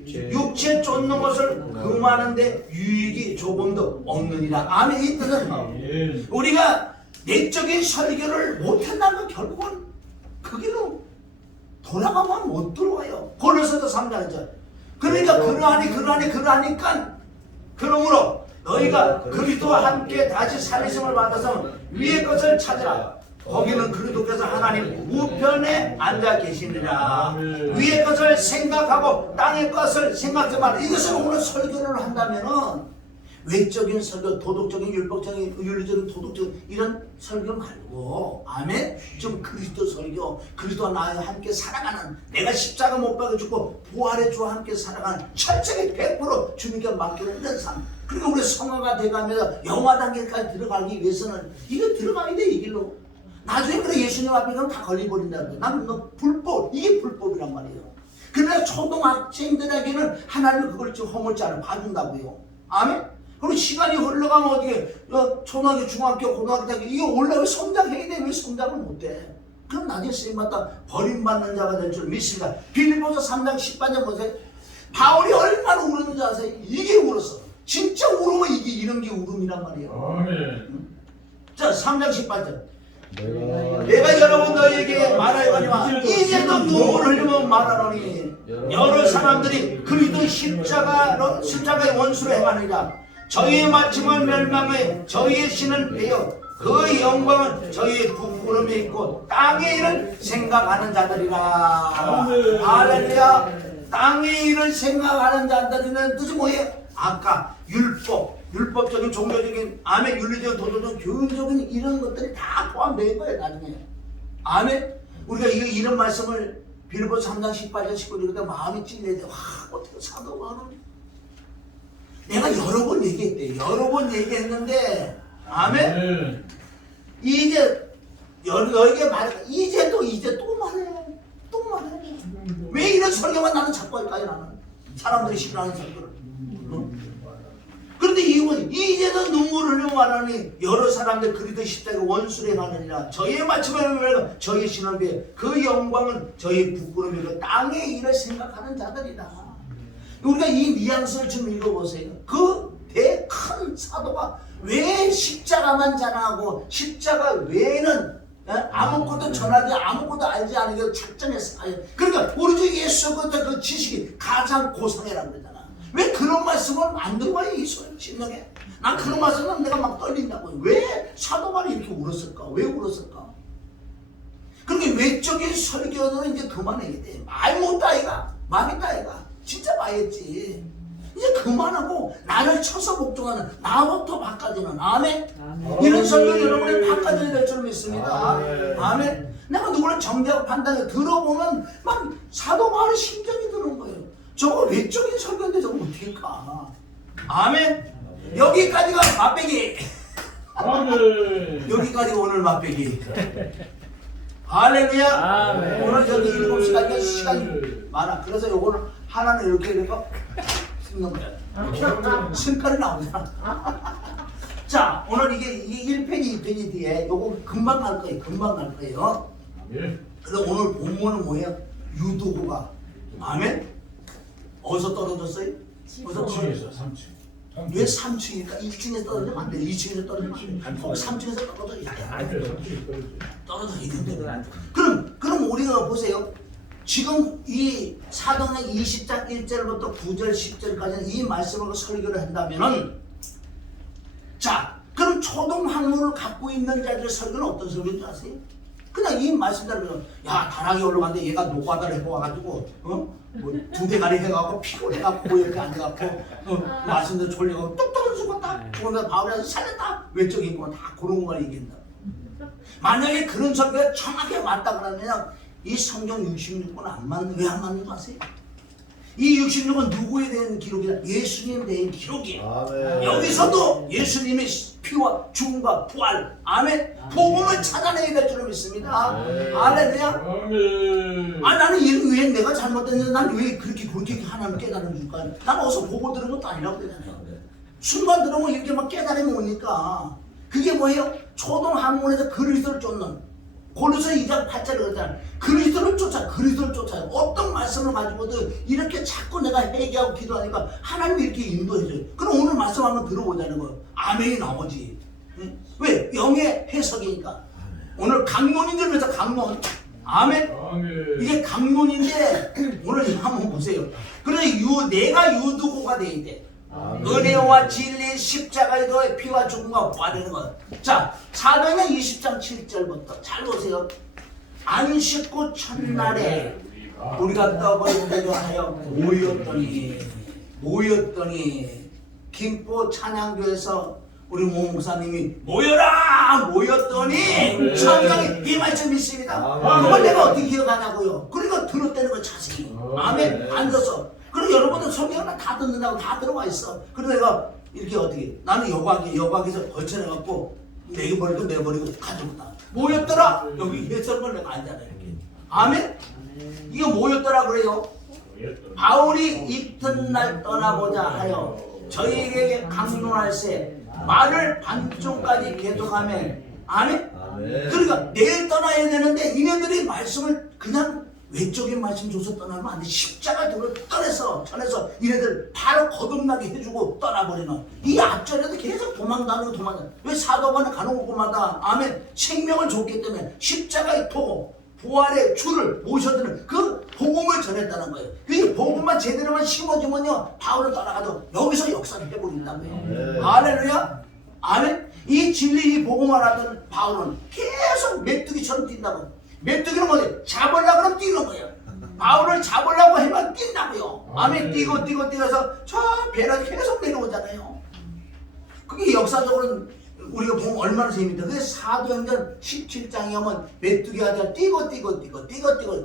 육체 쫓는 것을 금하는데 유익이 조금도 없느니라. 아멘. 이 뜻은 우리가 내적인 설교를 못한다는 건 결국은 그 길로 돌아가면 못 들어와요. 고린도서 3장. 그러니까 그러하니까 그러므로 너희가 그리스도와 함께 다시 살리심을 받아서 위의 것을 찾으라. 거기는 그리스도께서 하나님 우편에 앉아 계시니라. 위의 것을 생각하고 땅의 것을 생각하지 마라. 이것을 오늘 설교를 한다면은 외적인 설교, 도덕적인, 율법적인, 윤리적인, 도덕적인 이런 설교 말고, 아멘. 좀 그리스도 설교, 그리스도와 나와 함께 살아가는, 내가 십자가 못 박아 죽고 부활의 주와 함께 살아가는 철저히 100% 주님께 맡기는 이런 삶. 그리고 우리 성화가 돼가면서 영화 단계까지 들어가기 위해서는 이거 들어가야 돼, 이 길로. 나중에 그래 예수님 앞에 가면 다 걸려버린다고. 나는 너 불법, 이게 불법이란 말이에요. 그러나 초등학생들에게는 하나님은 그걸 좀 허물지 않아 봐준다고요. 아멘. 그리고 시간이 흘러가면 어떻게 초등학교, 중학교, 고등학교, 대학교 이거 올라가면 성장해야 돼. 왜 성장을 못해? 그럼 나중에 스님마다 버림받는 자가 될 줄 믿습니다. 빌립보서 3장 18절 보세요. 바울이 얼마나 울었는지 아세요? 이게 울었어. 진짜 울으면 이게 이런 게 울음이란 말이에요. 아멘. 자, 3장 18절. 내가 여러분 너희에게 말하거니와 이제도 눈물을 흘리며 말하노니 여러 사람들이 그리스도 십자가의 원수로 행하느니라. 저희의 마침은 멸망에 저희의 신은 배여 그 영광은 저희의 부끄러움에 있고 땅의 일을 생각하는 자들이라. 할렐루야. 땅의 일을 생각하는 자들이라는 뜻이 뭐예요? 아까 율법적인, 종교적인, 아멘, 윤리적인, 도덕적인, 교육적인 이런 것들이 다 포함되어 거예요, 나중에. 아멘. 우리가 이런 말씀을 빌립보서 3장 18절 19절 그때 마음이 찔려야 돼. 와, 어떻게 사도 바울은 내가 여러 번 얘기했대. 여러 번 얘기했는데, 아멘. 이제 너에게 말해. 이제 또 말해. 또 말해. 왜 이런 설교만 나는 자꾸 할까요? 나는 사람들이 싫어하는 설교를. 그런데 이유는 이제는 눈물을 흘리며 말하니 여러 사람들 그리스도 십자가 원수를 행하느니라. 저희의 마침을 저희의 신원비에 그 영광은 저희의 부끄러움이고 땅의 일을 생각하는 자들이다. 우리가 이 뉘앙스를 좀 읽어보세요. 그 큰 사도가 왜 십자가만 자랑하고 십자가 외에는 아무것도 전하지 아무것도 알지 않으려 작정했어요. 그러니까 우리 주 예수 그 지식이 가장 고상이라고 그러잖아. 왜 그런 말씀을 안 들어와요, 이 신명에? 난 그런 말씀은 내가 막 떨린다고요. 왜 사도 바울이 이렇게 울었을까? 왜 울었을까? 그러니까 외적인 설교는 이제 그만해야 돼. 말 못다 아이가, 망했다 아이가. 진짜 망했지. 이제 그만하고 나를 쳐서 복종하는 나부터 바꿔지는 아멘. 이런 설교 여러분이 바꿔져야 될 줄 믿습니다. 아멘. 내가 누구를 정죄하고 판단해 들어보면 막 사도 바울의 심정이 드는 거예요. 저거 외적인 설교인데 저거 어떻게 가? 아멘. 여기까지가 맛배기. 아멘. 여기까지가 오늘 맛배기. 할렐루야. 아멘. 오늘 저기 7시간이니까 시간이 많아. 그래서 요거는 하나는 이렇게 쓰는 거야. 승깔이 나오잖아. 자, 오늘 이게 1페이지, 2페이지 뒤에 요거 금방 갈 거예요. 금방 갈 거예요. 그래서 오늘 본문은 뭐예요? 유도구가. 아멘. 어디서 떨어졌어요? 어디서 떨어졌어요? 3층. 왜 3층이니까 1층에서 떨어지면 안 돼. 2층에서 떨어지면 안 돼. 꼭 3층에서 떨어져야 돼. 그럼 우리가 보세요. 지금 이 사도행 20장 1절부터 9절 10절까지는 이 말씀으로 설교를 한다면은 자, 그럼 초등학문을 갖고 있는 자들의 설교는 어떤 설교인 줄 아세요? 그냥 이 말씀대로 야 다락에 올라갔는데 얘가 노가다를 해봐가지고 뭐 두 대가리 해갖고 피곤해갖고 이렇게 앉아갖고 말씀대로 졸려갖고 뚝 떨어졌다 죽으면서 바울에서 살렸다 외적인 거 다 그런 걸 얘기한다. 만약에 그런 설교가 정확하게 맞다 그러면 이 성경 66권 안 맞는 왜 안 맞는 거 아세요? 이 66은 누구에 대한 기록이냐? 예수님에 대한 기록이에요. 아멘. 여기서도 예수님의 피와 죽음과 부활, 아멘, 복음을 찾아내야 될 줄 믿습니다. 할렐루야. 아멘. 나는 왜 내가 잘못했는데 난 왜 그렇게 하나님 깨달아 줄까? 난 어서 보고 들은 것도 아니라고 그러잖아요. 순간 들으면 이렇게 막 깨달음이 오니까 그게 뭐예요? 초등학문에서 그리스도를 쫓는 고린도서 2장 8절에 그러잖아. 그리스도를 쫓아, 그리스도를 쫓아. 어떤 말씀을 가지고도 이렇게 자꾸 내가 회개하고 기도하니까 하나님이 이렇게 인도해줘요. 그럼 오늘 말씀 한번 들어보자는 거예요. 아멘이 나오지. 응? 왜? 영의 해석이니까. 오늘 강론인 줄 알면서 강론. 아멘. 아멘. 이게 강론인데 오늘 이거 한번 보세요. 그래서 내가 유두고가 돼야 돼. 은혜와 진리 십자가의 너의 피와 죽음과 부활하는 것. 자, 사도행전 20장 7절부터 잘 보세요. 안식구 첫날에 우리가 떡을 내려 하여 모였더니 김포 찬양교에서 우리 모 목사님이 모였더니 성경이 이 말씀 있습니다. 그걸 내가 어떻게 기억하냐고요. 그러니까 들었다는 거 자세히. 아멘. 앉아서. 그리고 여러분들 성경은 다 듣는다고 다 들어와 있어. 그래서 내가 이렇게 어떻게 나는 여과기에서 걸쳐내갖고 내버리고 가져온다. 모였더라. 여기 해석을 내가 앉아라 이렇게. 아멘. 이거 모였더라 그래요. 바울이 이튿날 떠나고자 하여 저희에게 강론할세 말을 반쪽까지 계속하면 아멘. 그러니까 내일 떠나야 되는데 이네들이 말씀을 그냥 외적인 말씀 줘서 떠나면 안 돼. 십자가를 전해서 이네들 바로 거듭나게 해주고 떠나버리는 이 앞전에도 계속 도망다니고 왜 사도관에 가는 곳마다 아멘 생명을 줬기 때문에 십자가의 도 부활의 주를 모셔드는 그 복음을 전했다는 거예요. 그 복음만 제대로만 심어주면요 바울을 따라가도 여기서 역사를 해버린다고요. 할렐루야. 아멘. 이 진리 이 복음을 하던 바울은 계속 메뚜기처럼 뛴다고. 메뚜기는 뭐지? 잡으려고 하면 뛰는 거예요. 바울을 잡으려고 하면 뛴다고요. 아멘. 뛰고서 저 배를 계속 내려오잖아요. 그게 역사적으로는 우리가 보면 얼마나 재밌다. 그게 사도행전 17장에 오면 메뚜기가 뛰고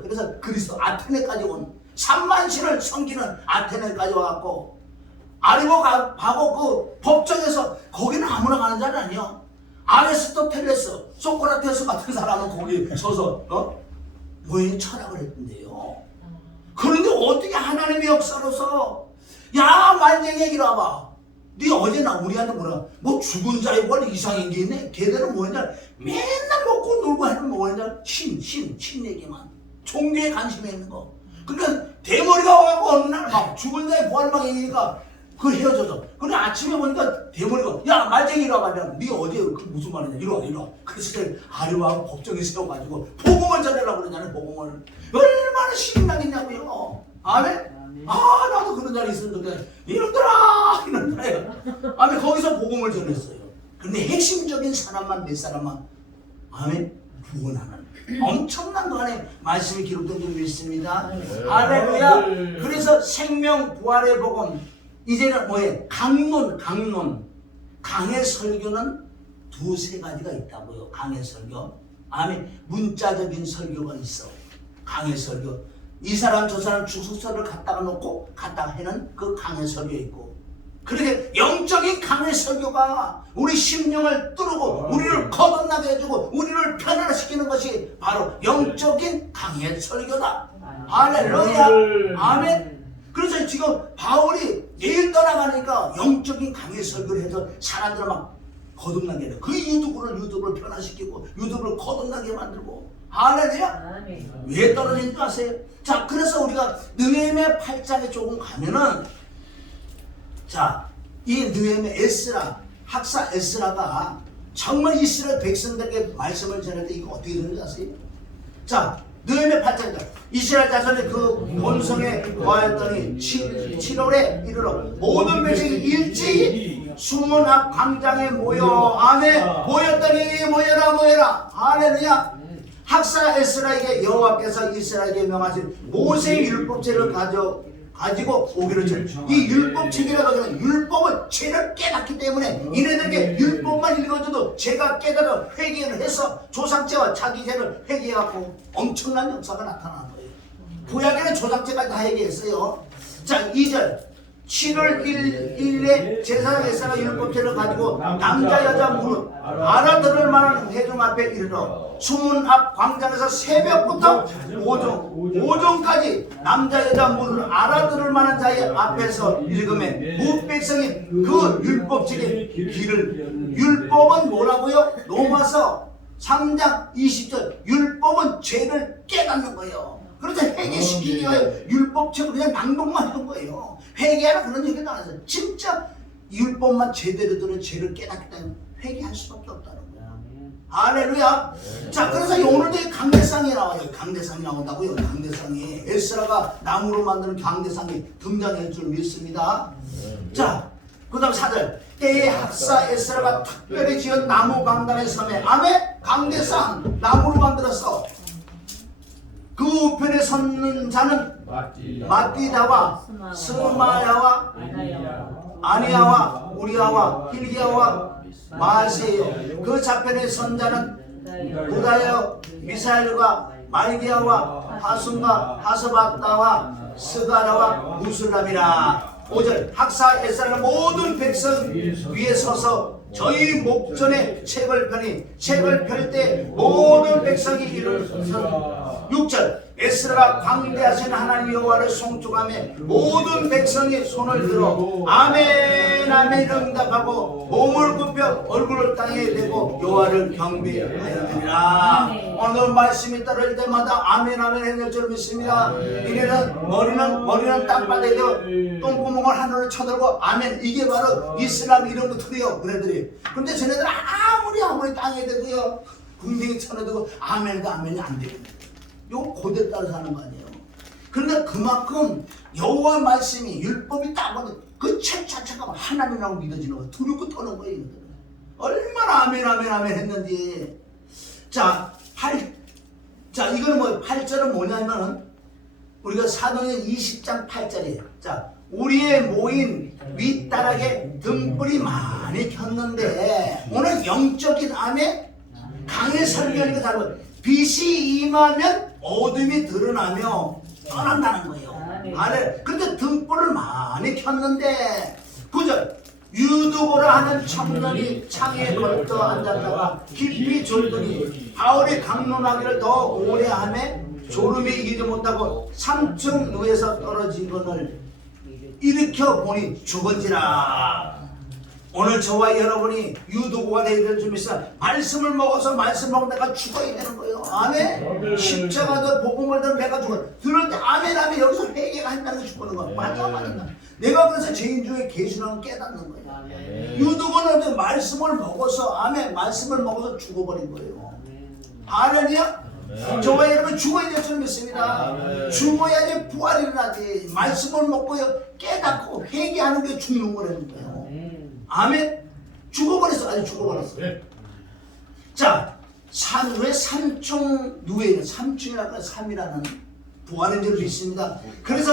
그래서 그리스도 아테네까지 온 3만 신을 섬기는 아테네까지 와갖고 아리고가고 그 법정에서 거기는 아무나 가는 자리 아니야. 아리스토텔레스, 소크라테스 같은 사람은 거기 서서 모인 철학을 했던데요. 그런데 어떻게 하나님의 역사로서 야 말쟁이 얘기를 와봐. 네 어제 우리한테 뭐 죽은 자의 원 이상인 게 있네. 걔들은 뭐냐 맨날 먹고 놀고 하는 뭐냐 신 얘기만 종교에 관심이 있는 거. 그러니까 대머리가 와갖고 어느 날 막 죽은 자의 부활을 막 얘기니까 그 헤어져서. 근데 아침에 보니까 대머리가 야 말쟁이라고 하냐. 네 어제 그 무슨 말이냐. 이리 와. 그래서 아리와하고 법정에 세워가지고 복음을 전하려고 그러냐는 복음을. 얼마나 신나겠냐고요. 아멘. 나도 그런 자리 있었는데 이놈들아 아멘. 거기서 복음을 전했어요. 근데 핵심적인 사람만 몇 사람만 아멘 구원하는 엄청난 거 안에 말씀이 기록된 줄 믿습니다. 할렐루야. 그래서 생명 부활의 복음 이제는 뭐예요? 강론. 강의 설교는 두세 가지가 있다고요. 강의 설교. 아멘. 문자적인 설교가 있어. 강의 설교. 이 사람 저 사람 주소서를 갖다가 놓고 갖다가 해는 그 강의 설교 있고. 그렇게 영적인 강의 설교가 우리 심령을 뚫고 우리를 거듭나게 해주고 우리를 편안시키는 것이 바로 영적인 강의 설교다. 할렐루야. 아멘. 그래서 지금 바울이 내일 떠나가니까 영적인 강의 설교를 해서 사람들을 막 거듭나게 해요. 그 유두부를 변화시키고 유두부를 거듭나게 만들고. 할렐루야. 왜 떨어진 줄 아세요? 자, 그래서 우리가 느헤미야 8장에 조금 가면은 자, 이 느헤미야 에스라 학사 에스라가 정말 이스라엘 백성들에게 말씀을 전할 때 이거 어떻게 되는지 아세요? 자, 느헤미야 8장입니다. 이스라엘 자손이 그 본성에 거하였더니 7월에 이르러 모든 백성이 일제히 수문 앞 광장에 모여. 아멘. 모였더니 모여라. 할렐루야. 학사 에스라에게 여호와께서 이스라엘에게 명하신 모세의 율법책을 가지고 오기를 전. 이 율법책이라고 하는 율법은 죄를 깨닫기 때문에 이네들에게 율법만 읽어줘도 죄가 깨달아 회개를 해서 조상죄와 자기 죄를 회개하고 엄청난 역사가 나타나는 거예요. 구약에는 조상죄까지 다 회개했어요. 자, 2절 7월 1일에 제사장 에스라가 율법책을 가지고 남자 여자 무릇 알아들을 만한 회중 앞에 이르러 수문 앞 광장에서 새벽부터 오전까지 남자 여자 무릇 알아들을 만한 자의 앞에서 읽으면 무백성이 그 율법책의 길을. 율법은 뭐라고요? 로마서 3장 20절 율법은 죄를 깨닫는 거예요. 그래서 회개시키기 위하여 율법책을 그냥 낭독만 하는 거예요. 회개하라 그런 얘기도 안 했어요. 진짜 율법만 제대로 들은 죄를 깨닫겠다면 회개할 수밖에 없다는 거예요. 할렐루야. 자, 그래서 오늘도 강대상이 나와요. 강대상이 나온다고요. 강대상이 에스라가 나무로 만드는 강대상이 등장할 줄 믿습니다. 자, 그 다음 4절 때에 학사 에스라가 특별히 지은 나무 강단의 섬에 아멘 강대상 나무로 만들었어. 그 우편에 섰는 자는 마띠다와 스마야와 아니야와 우리야와 힐기야와 마세요. 그 좌편에 선 자는 부다여 미사엘과 말기야와 하순과 하스바다와 스가라와 무슬람이라. 5절 학사 에스라가 모든 백성 위에 서서 저희 목전에 책을 펴니 책을 펼 때 모든 백성이 일어서 6절 에스라가 광대하신 하나님 여호와를 송축하며 모든 백성이 손을 들어 아멘 아멘 응답하고 몸을 굽혀 얼굴을 땅에 대고 여호와를 경배하였느니라. 오늘 말씀이 떨어질 때마다 아멘 아멘 했을 줄 믿습니다. 이래는 머리는 땅바닥에 똥구멍을 하늘을 쳐들고 아멘. 이게 바로 이슬람 이런 것들이요 그네들이. 근데 쟤네들 아무리 땅에 대고요 궁둥이 쳐내고 아멘과 아멘이 안 되거든요. 요 고대 따라 사는 거 아니에요. 그런데 그만큼 여호와 말씀이 율법이 딱 오는 그 책 자체가 하나님이라고 믿어지는 거예요. 두렵고 떠는 거예요. 얼마나 아멘 아멘 아멘 했는지. 자, 이거는 뭐 8절은 뭐냐면은 우리가 사도행전 20장 8절이에요. 자, 우리의 모인 윗다락에 등불이 많이 켰는데 오늘 영적인 아멘 강의 설교하니까 다른 빛이 임하면 어둠이 드러나며 떠난다는 거예요. 아래 근데 등불을 많이 켰는데 9절 유두보라 하는 청년이 창에 걸터 앉았다가 깊이 졸더니 바울이 강론하기를 더 오래 하며 졸음이 이기지 못하고 3층 위에서 떨어지거늘 일으켜 보니 죽은지라. 오늘 저와 여러분이 유도고가 되기를 좀 있어. 말씀을 먹어서 말씀 먹은 내가 죽어야 되는 거예요. 아멘. 십자가도 복음을 들은 내가 죽어. 들을 때 아멘 하면 여기서 회개가 한다는 게 죽는 거야. 맞아. 내가 그래서 죄인 중에 계시라는 깨닫는 거예요. 유도고는 말씀을 먹어서 아멘 말씀을 먹어서 죽어버린 거예요. 할렐루야. 저와 여러분 죽어야 될 줄 믿습니다. 죽어야지 부활이 일어나지. 말씀을 먹고요 깨닫고 회개하는 게 죽는 거라는 거예요. 아멘. 죽어버렸어. 아주 죽어버렸어. 자, 왜 삼층 누에 3층이라고 3이라는 부활인 줄 믿습니다. 그래서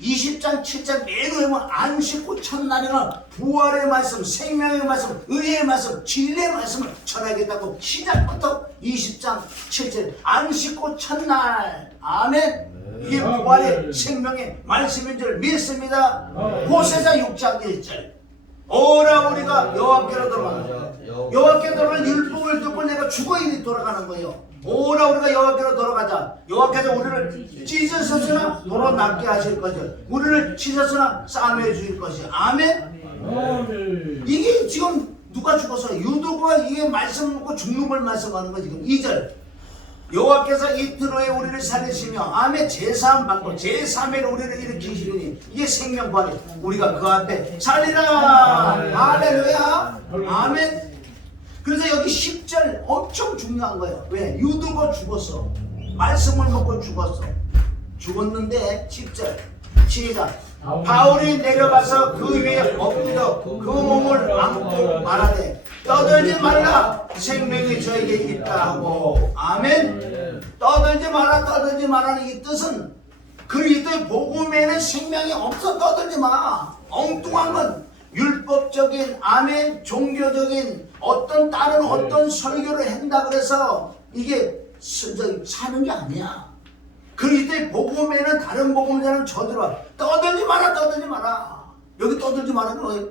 20장 7장 맨 위에 보면 안식구 첫날에는 부활의 말씀, 생명의 말씀, 의의 말씀, 진리의 말씀을 전하겠다고 시작부터 20장 7절 안식구 첫날 아멘. 이게 부활의 생명의 말씀인 줄 믿습니다. 호세자 6장 1절 오라 우리가 여호와께로 돌아가자. 여호와께로 돌아가는 율법을 듣고 내가 죽어야 돌아가는 거예요. 오라 우리가 여호와께로 돌아가자. 여호와께서 우리를 찢으셨으나 도로 낫게 하실 것이요 우리를 치셨으나 싸매 주실 것이요 아멘. 이게 지금 누가 죽어서 유도가 이게 말씀 먹고 죽는 걸 말씀하는 거 지금 2절 여호와께서 이틀 후에 우리를 살리시며 아멘 제3 받고 제3일 우리를 일으키시리니 이게 생명 부활이 우리가 그 앞에 살리라. 할렐루야. 아멘. 그래서 여기 10절 엄청 중요한 거예요. 왜? 유두가 죽었어. 말씀을 먹고 죽었어. 죽었는데 10절 시작 바울이 내려가서 그 위에 엎드려 그 몸을 안고 말하되 떠들지 말라 생명이 저에게 있다 하고 아멘. 떠들지 마라는 이 뜻은 그리스도의 복음에는 생명이 없어. 떠들지 마. 엉뚱한 건 율법적인 아멘 종교적인 다른 어떤 설교를 한다 그래서 이게 사는 게 아니야. 그리스도의 복음에는 다른 복음자는 저들어 떠들지 마라. 여기 떠들지 마라는 거예요.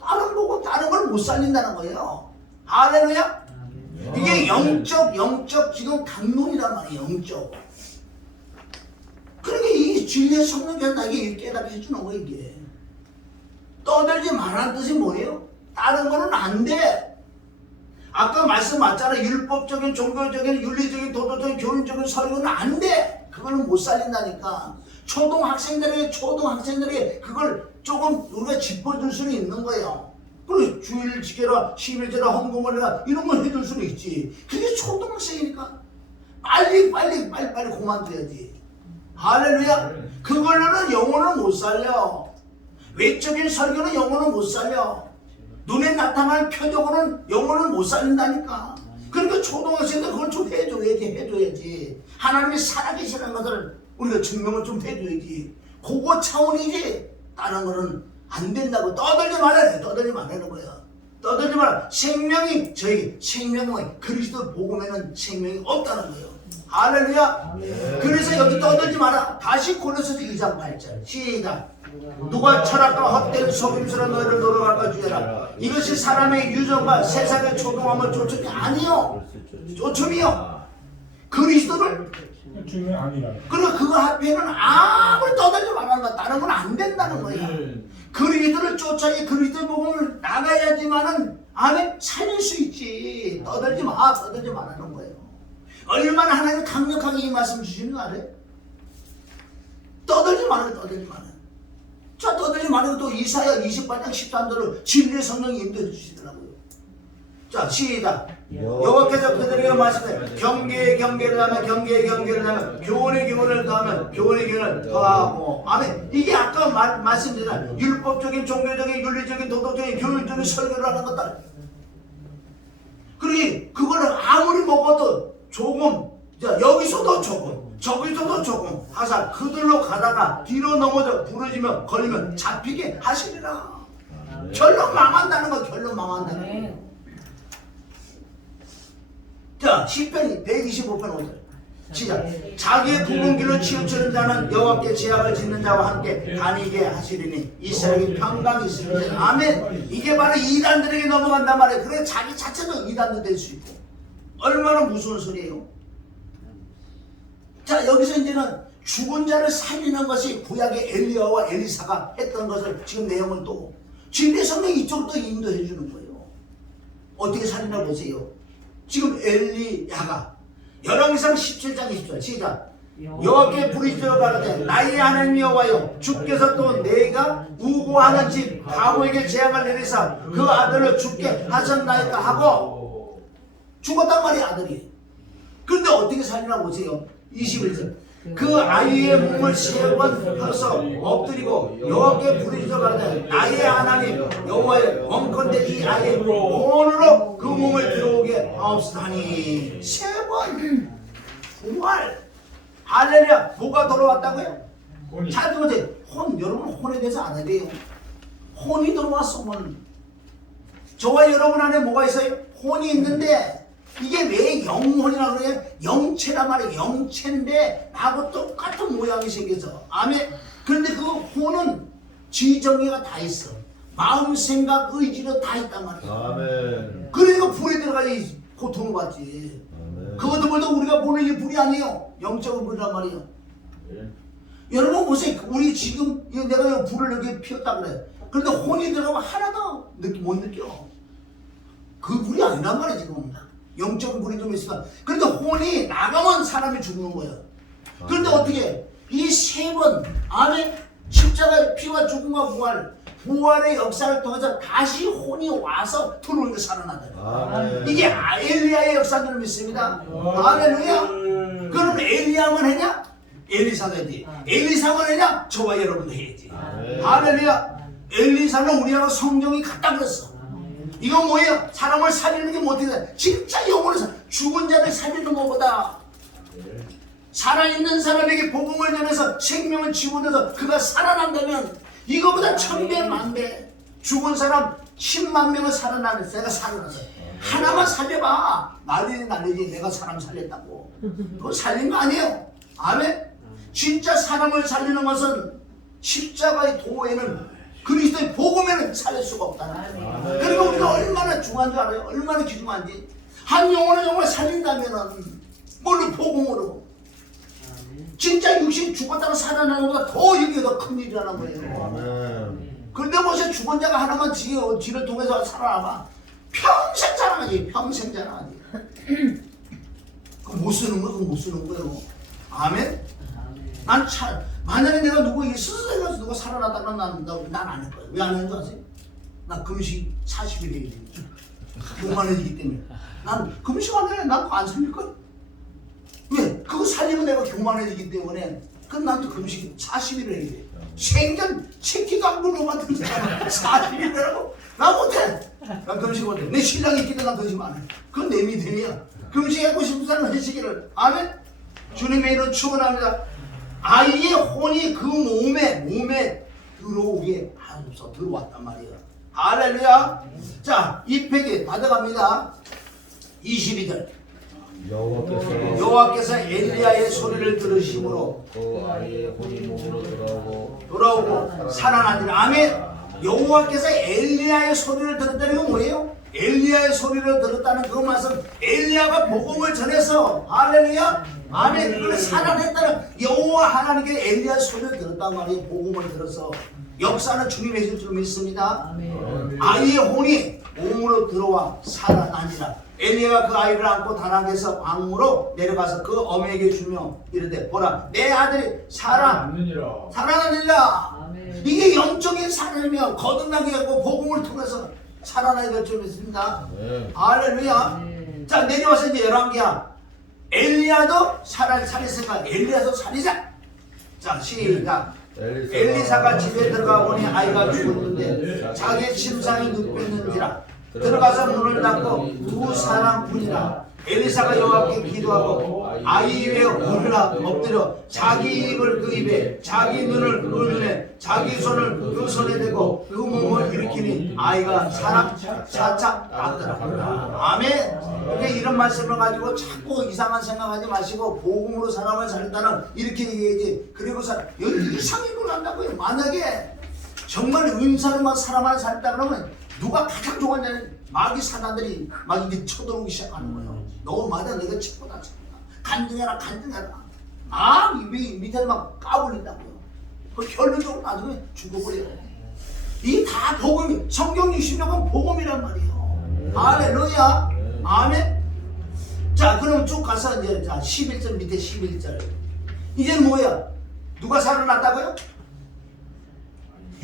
다른 복음 다른 걸 못 살린다는 거예요. 할렐루야. 이게 영적 지금 강론이란 말이에요. 영적. 그러니까 이 진리의 성령께서 나에게 깨닫게 해주는 거예요. 이게 떠들지 말라는 뜻이 뭐예요? 다른 거는 안 돼. 아까 말씀 맞잖아. 율법적인, 종교적인, 윤리적인, 도덕적인, 교육적인 설교는 안 돼. 그거는 못 살린다니까. 초등학생들에게 그걸 조금 우리가 짚어줄 수는 있는 거예요. 그리고 주일 지켜라, 11제라, 헌금을 해라, 이런 걸 해줄 수는 있지. 그게 초등학생이니까 빨리 그만둬야지. 할렐루야. 그걸로는 영혼을 못 살려. 외적인 설교는 영혼을 못 살려. 눈에 나타난 표적으로는 영혼을 못 살린다니까. 그러니까 초등학생들 그걸 좀 해줘야지. 하나님이 살아계시는 것을 우리가 증명을 좀 해줘야지. 그거 차원이지. 다른 거는 안 된다고 떠들지 말아야 돼. 떠들지 말라는 거야. 떠들지 마라. 생명이 생명은 그리스도 복음에는 생명이 없다는 거예요. 할렐루야. 그래서 여기 떠들지 마라. 다시 고린도서 2장 8절 시작. 누가 철학과 헛된 속임수로 너희를 노력할까 주의하라. 이것이 사람의 유전과 세상의 초동함을 쫓은 게 아니요. 쫓음이요. 그리스도를 중에 아니라. 그리고 그거 앞에는 아무리 떠들지 말라는 거 다른 건 안 된다는 거야. 그리스도를 쫓아야 그리스도 복음을 나가야지만은 아멘 살릴 수 있지. 떠들지 말라는 거예요. 얼마나 하나님 강력하게 이 말씀 주시는 거 알아요? 떠들지 말아요. 자, 떠들지 말고 또 이사야 28장 13절을 진리의 성령이 인도해 주시더라고요. 자, 시작. 여호와께서 그들에게 말씀해 경계의 경계를 하면 교훈의 교훈을 더하면 교훈의 교훈을 더하고. 아멘. 이게 아까 말씀드린 율법적인, 종교적인, 윤리적인, 도덕적인, 교육적인 설교를 하는 것들. 그러니 그거를 아무리 먹어도 조금, 자, 여기서도 조금, 저기서도 조금 하사 그들로 가다가 뒤로 넘어져 부러지면 걸리면 잡히게 하시리라. 결론 망한다는 거. 자, 시편 125편 5절 시작. 자기의 굽은 길로 치우치는 자는 여호와께 제약을 짓는 자와 함께 다니게 하시리니 이스라엘이 평강이 있으리니. 아멘. 이게 바로 이단들에게 넘어간단 말이에요. 그래 자기 자체도 이단도 될 수 있고. 얼마나 무서운 소리예요. 자, 여기서 이제는 죽은 자를 살리는 것이 구약의 엘리야와 엘리사가 했던 것을 지금 내용은 또 진리의 성령이 이쪽으로 또 인도해 주는 거예요. 어떻게 살리나 보세요. 지금 엘리야가 열왕기상 17장 20절 시작. 여호와께 부르짖어 가라되 나의 하나님 여호와여 주께서 또 내가 우고하는 집 가고에게 재앙을 내리사 그 아들을 죽게 하셨나이까 하고 죽었단 말이야 아들이. 그런데 어떻게 살리나 보세요. 21절 그 아이의 몸을 3번 펴서 엎드리고 여호와께 부르짖어 가라되 나의 하나님 여호와여 원컨대 이 아이의 혼으로 그 몸을 들어오게 하옵소서하니. 3번 부활. 할렐루야. 뭐가 돌아왔다고요? 잘 들어보세요. 여러분 혼에 대해서 안 해요. 혼이 들어왔어. 저와 여러분 안에 뭐가 있어요? 혼이 있는데 이게 왜 영혼이라고 그래요? 영체란 말이에요. 영체인데 나하고 똑같은 모양이 생겨서. 아멘. 그런데 그 혼은 지정의가 다 있어. 마음, 생각, 의지로 다 있단 말이에요. 아멘. 그러니까 불에 들어가야지 고통을 받지. 아멘. 그것도 벌써 우리가 보는 이 불이 아니에요. 영적인 불이란 말이에요. 여러분 보세요. 우리 지금 내가 불을 여기 피웠다 그래. 그런데 혼이 들어가면 하나도 못 느껴. 그 불이 아니란 말이야 지금. 영적인 불이 좀 있으니까. 그런데 혼이 나가면 사람이 죽는 거야. 그런데 어떻게 이 3번 아멘 십자가의 피와 죽음과 부활의 역사를 통해서 다시 혼이 와서 들어오는 게 살아나더라. 이게 엘리야의 역사들을 믿습니다. 할렐루야. 그럼 엘리야만 했냐? 엘리사도 해야지. 엘리사만 했냐? 저와 여러분도 해야지. 할렐루야. 엘리사는 우리하고 성경이 같다 그랬어. 이건 뭐예요? 사람을 살리는 게 어떻게 돼? 진짜 영혼을 죽은 자를 살리는 것보다 살아있는 사람에게 복음을 전해서 생명을 집어넣어서 그가 살아난다면 이거보다 1000배 만배. 죽은 사람 10만 명을 살아나는 내가 살아났어. 하나만 살려봐. 난리지 내가 사람 살렸다고. 그거 살린 거 아니에요. 아멘. 진짜 사람을 살리는 것은 십자가의 도에는 그리스도의 복음에는 살릴 수가 없다는 거예요. 그리고 우리가 얼마나 중요한 줄 알아요? 얼마나 귀중한지. 한 영혼을 정말 살린다면은 뭘로? 복음으로. 진짜 육신 죽었다가 살아나는 것보다 더 이게 더 큰 일이라는 거예요. 그런데 보세요. 죽은 자가 하나만 지를 통해서 살아나봐. 평생 살아나. 자라나지. 평생 자라나지. 그거 못 쓰는 거, 그거 못 쓰는 거예요. 아멘? 만약에 내가 누구 스스로 해가지고 누가 살아났다 그러면 난 안 할 거예요. 왜 안 하는 줄 아세요? 나 금식 40일 해야 되니까. 교만해지기 때문에. 난 금식 안 해. 난 그거 안 살릴 거야. 왜? 그거 살리면 내가 교만해지기 때문에. 그럼 나도 금식 40일을 해야 돼. 생전 치키도 안 굴러 같은 사람 40일이라고? 나 못해. 난 금식 못해. 내 신랑이 있기도 난 금식 안 해. 그건 내 믿음이야. 금식하고 싶은 사람은 하시기를. 아멘? 주님의 이름 축원합니다. 아이의 혼이 그 몸에 들어오게 하소서. 들어왔단 말이에요. 할렐루야. 자, 이 페이지 받아갑니다. 22절. 여호와께서 엘리야의 소리를 들으심으로 그 아이의 혼이 몸으로 돌아오고 살아나니라. 아멘. 여호와께서 엘리야의 소리를 들었다는 건 뭐예요? 엘리야의 소리를 들었다는 그 말씀, 엘리야가 복음을 전해서 할렐루야. 아멘. 그걸 살아냈다는 여호와 하나님께 엘리야의 소리를 들었단 말이에요. 복음을 들어서 역사는 주님의 해줄 줄 믿습니다. 아이의 혼이 몸으로 들어와 살아나니라. 엘리야가 그 아이를 안고 다락에서 방으로 내려가서 그 어머니에게 주며 이르되 보라 내 아들이 살아나니라. 이게 영적인 살아나며 거듭나게 하고 복음을 통해서 살아나야 될 줄 믿습니다. 할렐루야. 자, 내려와서 이제 11개야. 엘리야도 살았으니까 엘리야도 살리자. 자, 시작. 엘리사가 집에 들어가 보니 아이가 죽었는데 자기 침상에 눕혔는지라. 들어가서 문을 닫고 두 사람뿐이라. 엘리사가 여호와께 기도하고 아이 위에 엎드려 자기 입을 그 입에 자기 눈을 그 눈에 자기 손을 그 손에 대고 그 몸을 일으키니 아이가 살짝 낫더라. 아멘. 그게 이런 말씀을 가지고 자꾸 이상한 생각하지 마시고 복음으로 사람을 살린다는 이렇게 얘기해야지. 그리고 여기 이상한 걸 한다고요. 만약에 정말 은사를 막 사람을 살린다 그러면 누가 가장 좋아하냐면 마귀 사단들이 막 이게 쳐들어오기 시작하는 거예요. 너 맞아, 내가 책보다 간증해라. 밑에 막 까불린다고요. 그 결론적으로 나중에 죽어버려요. 이게 다 복음이, 성경 66은 복음이란 말이에요. 할렐루야. 아멘. 자, 그럼 쭉 가서 이제 11절 밑에 11절. 이제 뭐야? 누가 살아났다고요?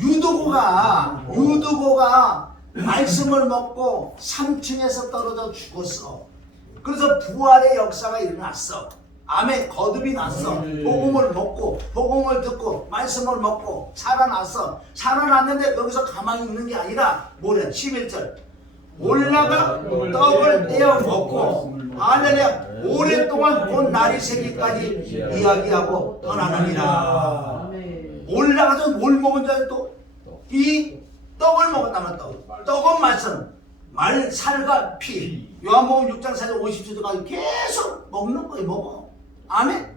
유두고가 말씀을 먹고 3층에서 떨어져 죽었어. 그래서 부활의 역사가 일어났어. 아멘. 거듭이 났어. 복음을 먹고 복음을 듣고 말씀을 먹고 살아났어. 살아났는데 여기서 가만히 있는 게 아니라 뭐래? 11절 올라가 떡을 떼어 먹고 할렐루야 오랫동안 본 날이 새기까지 이야기하고 떠나느니라. 올라가서 뭘 먹은 줄 알아? 또 이 떡을 먹었다면 떡은 말씀, 살과 피. 요한복음 6장 4절 50절까지 계속 먹는 거예요. 먹어. 아멘.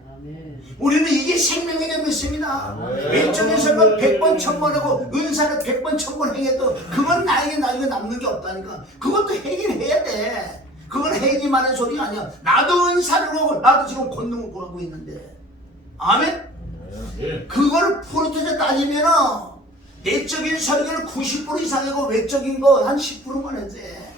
우리는 이게 생명의 믿습니다. 왼쪽에서 100번 1000번 하고 은사를 100번 1000번 행해도 그건 나에게 남는 게 없다니까. 그것도 해긴 해야 돼. 그건 해기만 하는 소리가 아니야. 나도 은사를 하고 나도 지금 권능을 구하고 있는데. 아멘. 그걸 프로테제 따지면은 내적인 설교는 90% 이상이고 외적인 거 한 10%만 해도 돼.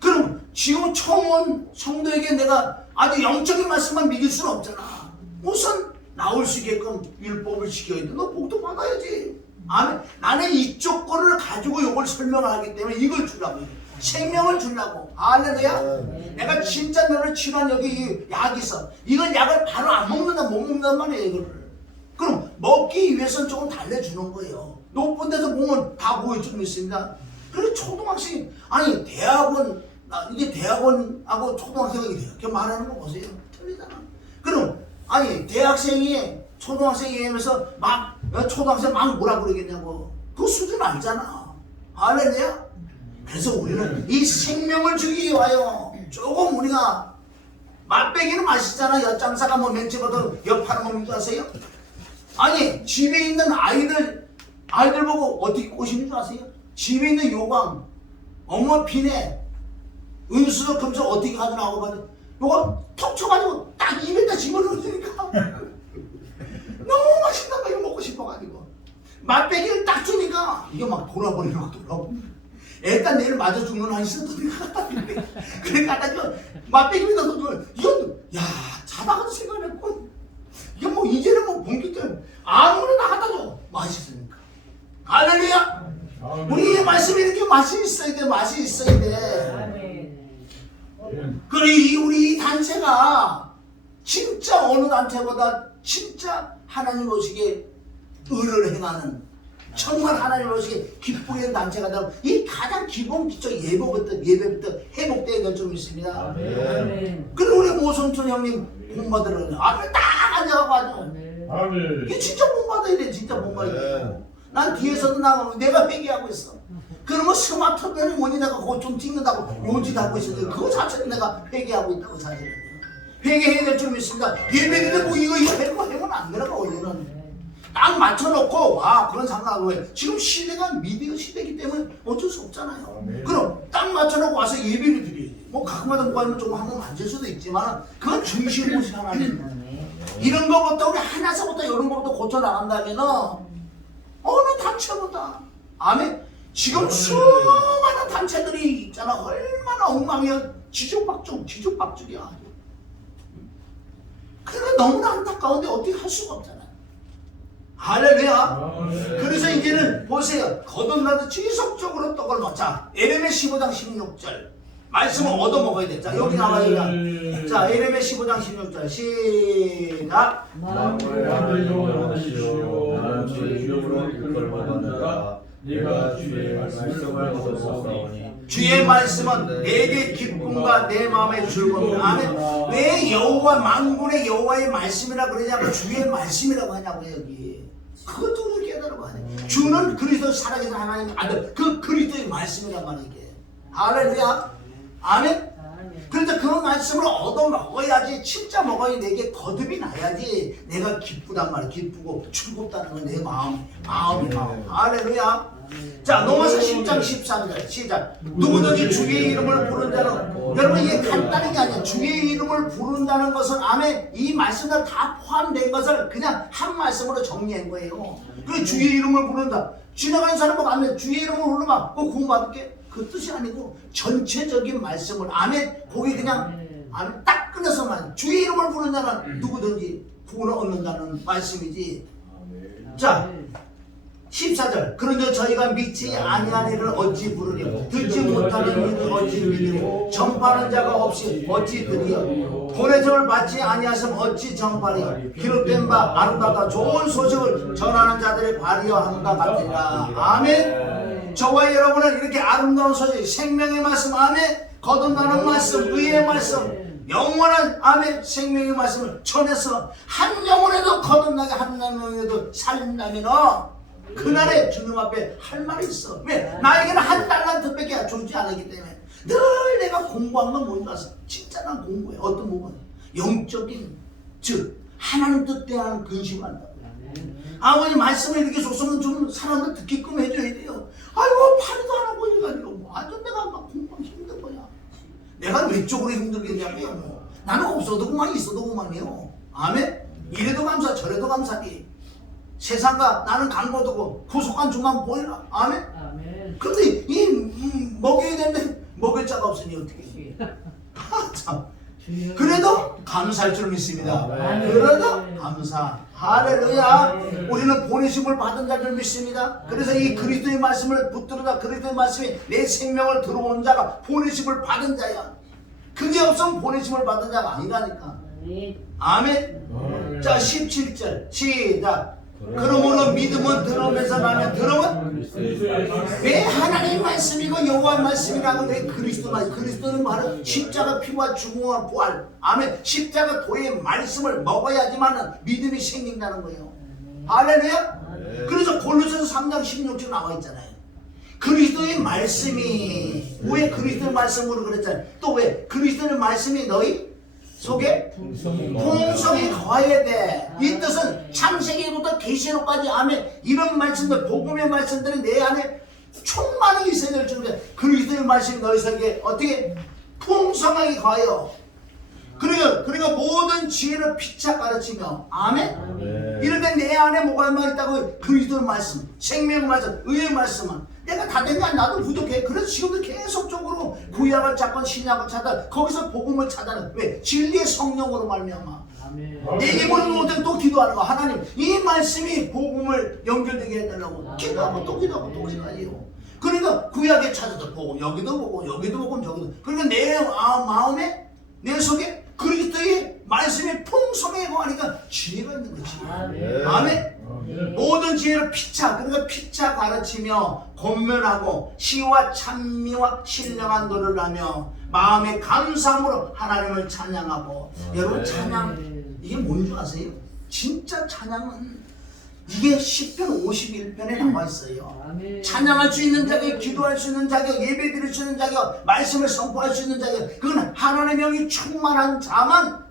그럼 지금 처음 온 성도에게 내가 아주 영적인 말씀만 믿을 수는 없잖아. 우선 나올 수 있게끔 율법을 지켜야 돼. 너 복도 받아야지. 아멘. 나는 이쪽 거를 가지고 이걸 설명을 하기 때문에 이걸 주려고. 생명을 주려고. 할렐루야. 내가 진짜 너를 치료한 여기 약 있어. 이건 약을 바로 안 먹는다 못 먹는단 말이에요. 이거를. 그럼 먹기 위해서는 조금 달래주는 거예요. 높은 데서 보면 다 보여주고 있습니다. 그래서 초등학생, 아니 대학원, 이게 대학원하고 초등학생이 이렇게 말하는 거 보세요. 틀리잖아. 그럼 아니 대학생이 초등학생이 하면서 막 초등학생 막 뭐라 그러겠냐고. 그 수준 아니잖아. 할렐루야. 그래서 우리는 이 생명을 주기 위하여 조금 우리가 맛배기는 맛있잖아. 엿장사가 뭐 맨집어도 엿 팔아먹는 줄 아세요? 아니 집에 있는 아이들 보고 어떻게 꼬시는 줄 아세요? 집에 있는 요강 어머 비네 은수저 금수 어떻게 가져나오고 봐도 요거 톡 쳐가지고 딱 입에다 집어넣으니까 너무 맛있다. 이거 먹고 싶어가지고 맛배기를 딱 주니까 이게 막 돌아버리는 거 돌아버리는 거. 애가 내일 맞아 죽는 한 있었더니 그러니까 나 맛배기면서 이건 야 자다가도 생각했고 이게 뭐 이제는 뭐 본격적으로 아무거나 하다 줘 맛있으니까. 할렐루야. 우리 말씀이 이렇게 맛이 있어야 돼. 맛이 있어야 돼. 그리고 우리 이 단체가 진짜 어느 단체보다 진짜 하나님 오시기에 의를 행하는 정말 하나님 오시기에 기쁘게 하는 단체가 되고 이 가장 기본 기초 예배부터 회복되어야 될 점 있습니다. 그리고 우리 모선촌 형님 본받으러 앞에 딱 앉아가고 하죠. 이게 진짜 본받아야 돼. 진짜 본받아야 돼. 난 뒤에서도 나가면 내가 회개하고 있어. 그러면 스마트폰이 뭐니 내가 그거 좀 찍는다고 요지하고 있었는데 그거 자체는 내가 회개하고 있다고 사실은. 회개해야 될 점이 있습니다. 예배인데 뭐 이거 하면 안 되라고 원래는. 딱 맞춰놓고 와 그런 상관하고 왜 지금 시대가 미디어 시대이기 때문에 어쩔 수 없잖아요. 그럼 딱 맞춰놓고 와서 예배를 드려야지. 뭐 가끔마다 뭐 하면 좀 한번 만질 수도 있지만 그건 중심을 하나님. 이런 거부터 우리 하나서부터 이런 거부터 고쳐 나간다면은 어느 단체보다 아멘. 지금 수많은 단체들이 있잖아. 얼마나 엉망이야. 지죽박죽이야. 그러니까 너무나 안타까운데 어떻게 할 수가 없잖아. 할렐루야. 그래서 이제는 보세요. 거듭나도 지속적으로 떡을 먹자. 에레미야 15장 16절 말씀을 얻어먹어야 돼. 자 여기 나와요. 자 에레미야 15장 16절 시작. 만물의 여호와시여 나는 주의 이름으로 이끌 받은 자라 내가 주의 말씀을 얻었사오니 주의 말씀은 내게 기쁨과 내 마음의 즐거움. 아멘. 왜 여호와 만군의 여호와의 말씀이라 그러냐고 주의 말씀이라고 하냐고요 여기. 그것도 우리 깨달으면 안 돼. 주는 그리스도 살아계신 하나님 아들 그 그리스도의 말씀이란 말이야 이게. 할렐루야. 아멘. 그래서 그 말씀을 얻어 먹어야지 진짜 먹어야 내게 거듭이 나야지 내가 기쁘단 말이야. 기쁘고 즐겁다는 건 내 마음이 할렐루야. 자 로마서 10장 13절 시작. 누구든지 주의 이름을 부른 자는 여러분 이게 간단한 게 아니야. 주의 이름을 부른다는 것은 아멘 이 말씀들 다 포함된 것을 그냥 한 말씀으로 정리한 거예요. 그 주의 이름을 부른다. 지나가는 사람 보고 아멘 주의 이름을 부르면 그거 구원받을게 그 뜻이 아니고 전체적인 말씀을 아멘 거기 그냥 아멘 딱 끊어서만 주의 이름을 부르는 자는 누구든지 구원을 얻는다는 말씀이지. 자 14절 그런즉 저희가 믿지 아니한 이를 어찌 부르려 듣지 못하는 이를 어찌 믿으려 전파하는 자가 없이 어찌 들으려 보내심을 받지 아니하시면 어찌 전파하리요 기록된 바 아름답다 좋은 소식을 전하는 자들의 발이여 함과 같으리라. 아멘. 저와 여러분은 이렇게 아름다운 소식 생명의 말씀 아멘 거듭나는 말씀 의의 말씀 영원한 아멘 생명의 말씀을 전해서 한 영혼에도 거듭나게 한 영혼에도 살린다면 그날에 주님 앞에 할 말이 있어. 왜? 나에게는 한 달란트밖에 주지 않았기 때문에 늘 내가 공부한 건 뭔가 진짜 난 공부해. 어떤 부분? 영적인 즉 하나님 뜻대로 하는 근심을 한다고. 아버지 말씀을 이렇게 줬으면 좀 사람들 듣게끔 해줘야 돼요. 아이고 파리도 안 하고 이래가지고 완전 내가 막 공부하기 힘든 거야. 내가 왼쪽으로 힘들겠냐고요. 뭐. 나는 없어도 그만 있어도 그만이요. 아멘. 이래도 감사 저래도 감사니. 세상과 나는 강보도고 구속한 주만 보이라. 아멘. 근데 이 먹여야 되는데 먹을 자가 없으니 어떻게 참. 그래도 감사할 줄 믿습니다. 그래도 감사. 할렐루야. 우리는 보내심을 받은 자를 믿습니다. 그래서 이 그리스도의 말씀을 붙들어다 그리스도의 말씀이 내 생명을 들어온 자가 보내심을 받은 자야. 그게 없으면 보내심을 받은 자가 아니라니까. 아멘. 자 17절 시작. 그러므로 믿음은 들으면서 나면 들으면 왜 하나님 말씀이고 여호와 말씀이라고 왜 그리스도 말씀 그리스도는 바로 십자가 피와 죽음과 부활 아멘 십자가 도의 말씀을 먹어야지만 믿음이 생긴다는 거예요. 할렐루야. 그래서 골로새서 3장 16절 나와 있잖아요. 그리스도의 말씀이 왜 그리스도의 말씀으로 그랬잖아요. 또 왜 그리스도의 말씀이 너희 속에 풍성히 거해야 돼. 이 뜻은 창세기부터 계시록까지 아멘 이런 말씀들 복음의 말씀들이 내 안에 충만하게 있어야 될 줄인데 그리스도의 말씀이 너희 속에 어떻게 풍성하게 거해요. 그러니까 모든 지혜를 피차 가르치며 아멘. 이럴 때 내 안에 뭐가 있다고 그리스도의 말씀 생명의 말씀 의의 말씀은 내가 다 됐냐? 나도 부족해. 그래서 지금도 계속적으로 구약을 찾건 신약을 찾아 거기서 복음을 찾아는 왜? 진리의 성령으로 말미암아. 내게 보는 못해 또 기도하는 거. 하나님 이 말씀이 복음을 연결되게 해달라고 기도하고 또 기도하고 또 기도해요. 그러니까 구약에 찾아서 복음 여기도 보고 여기도 보고 저기도. 그러니까 내 마음에 내 속에 그리스도의 말씀이 풍성하고 하니까 지혜가 있는 거지. 아멘. 모든 지혜를 피차, 그러니까 피차 가르치며 권면하고 시와 찬미와 신령한 노래를 하며 마음의 감사함으로 하나님을 찬양하고. 여러분 찬양 이게 뭔 줄 아세요? 진짜 찬양은 이게 시편 51편에 나와 있어요. 찬양할 수 있는 자격, 기도할 수 있는 자격, 예배 드릴 수 있는 자격, 말씀을 선포할 수 있는 자격, 그건 하나님의 영이 충만한 자만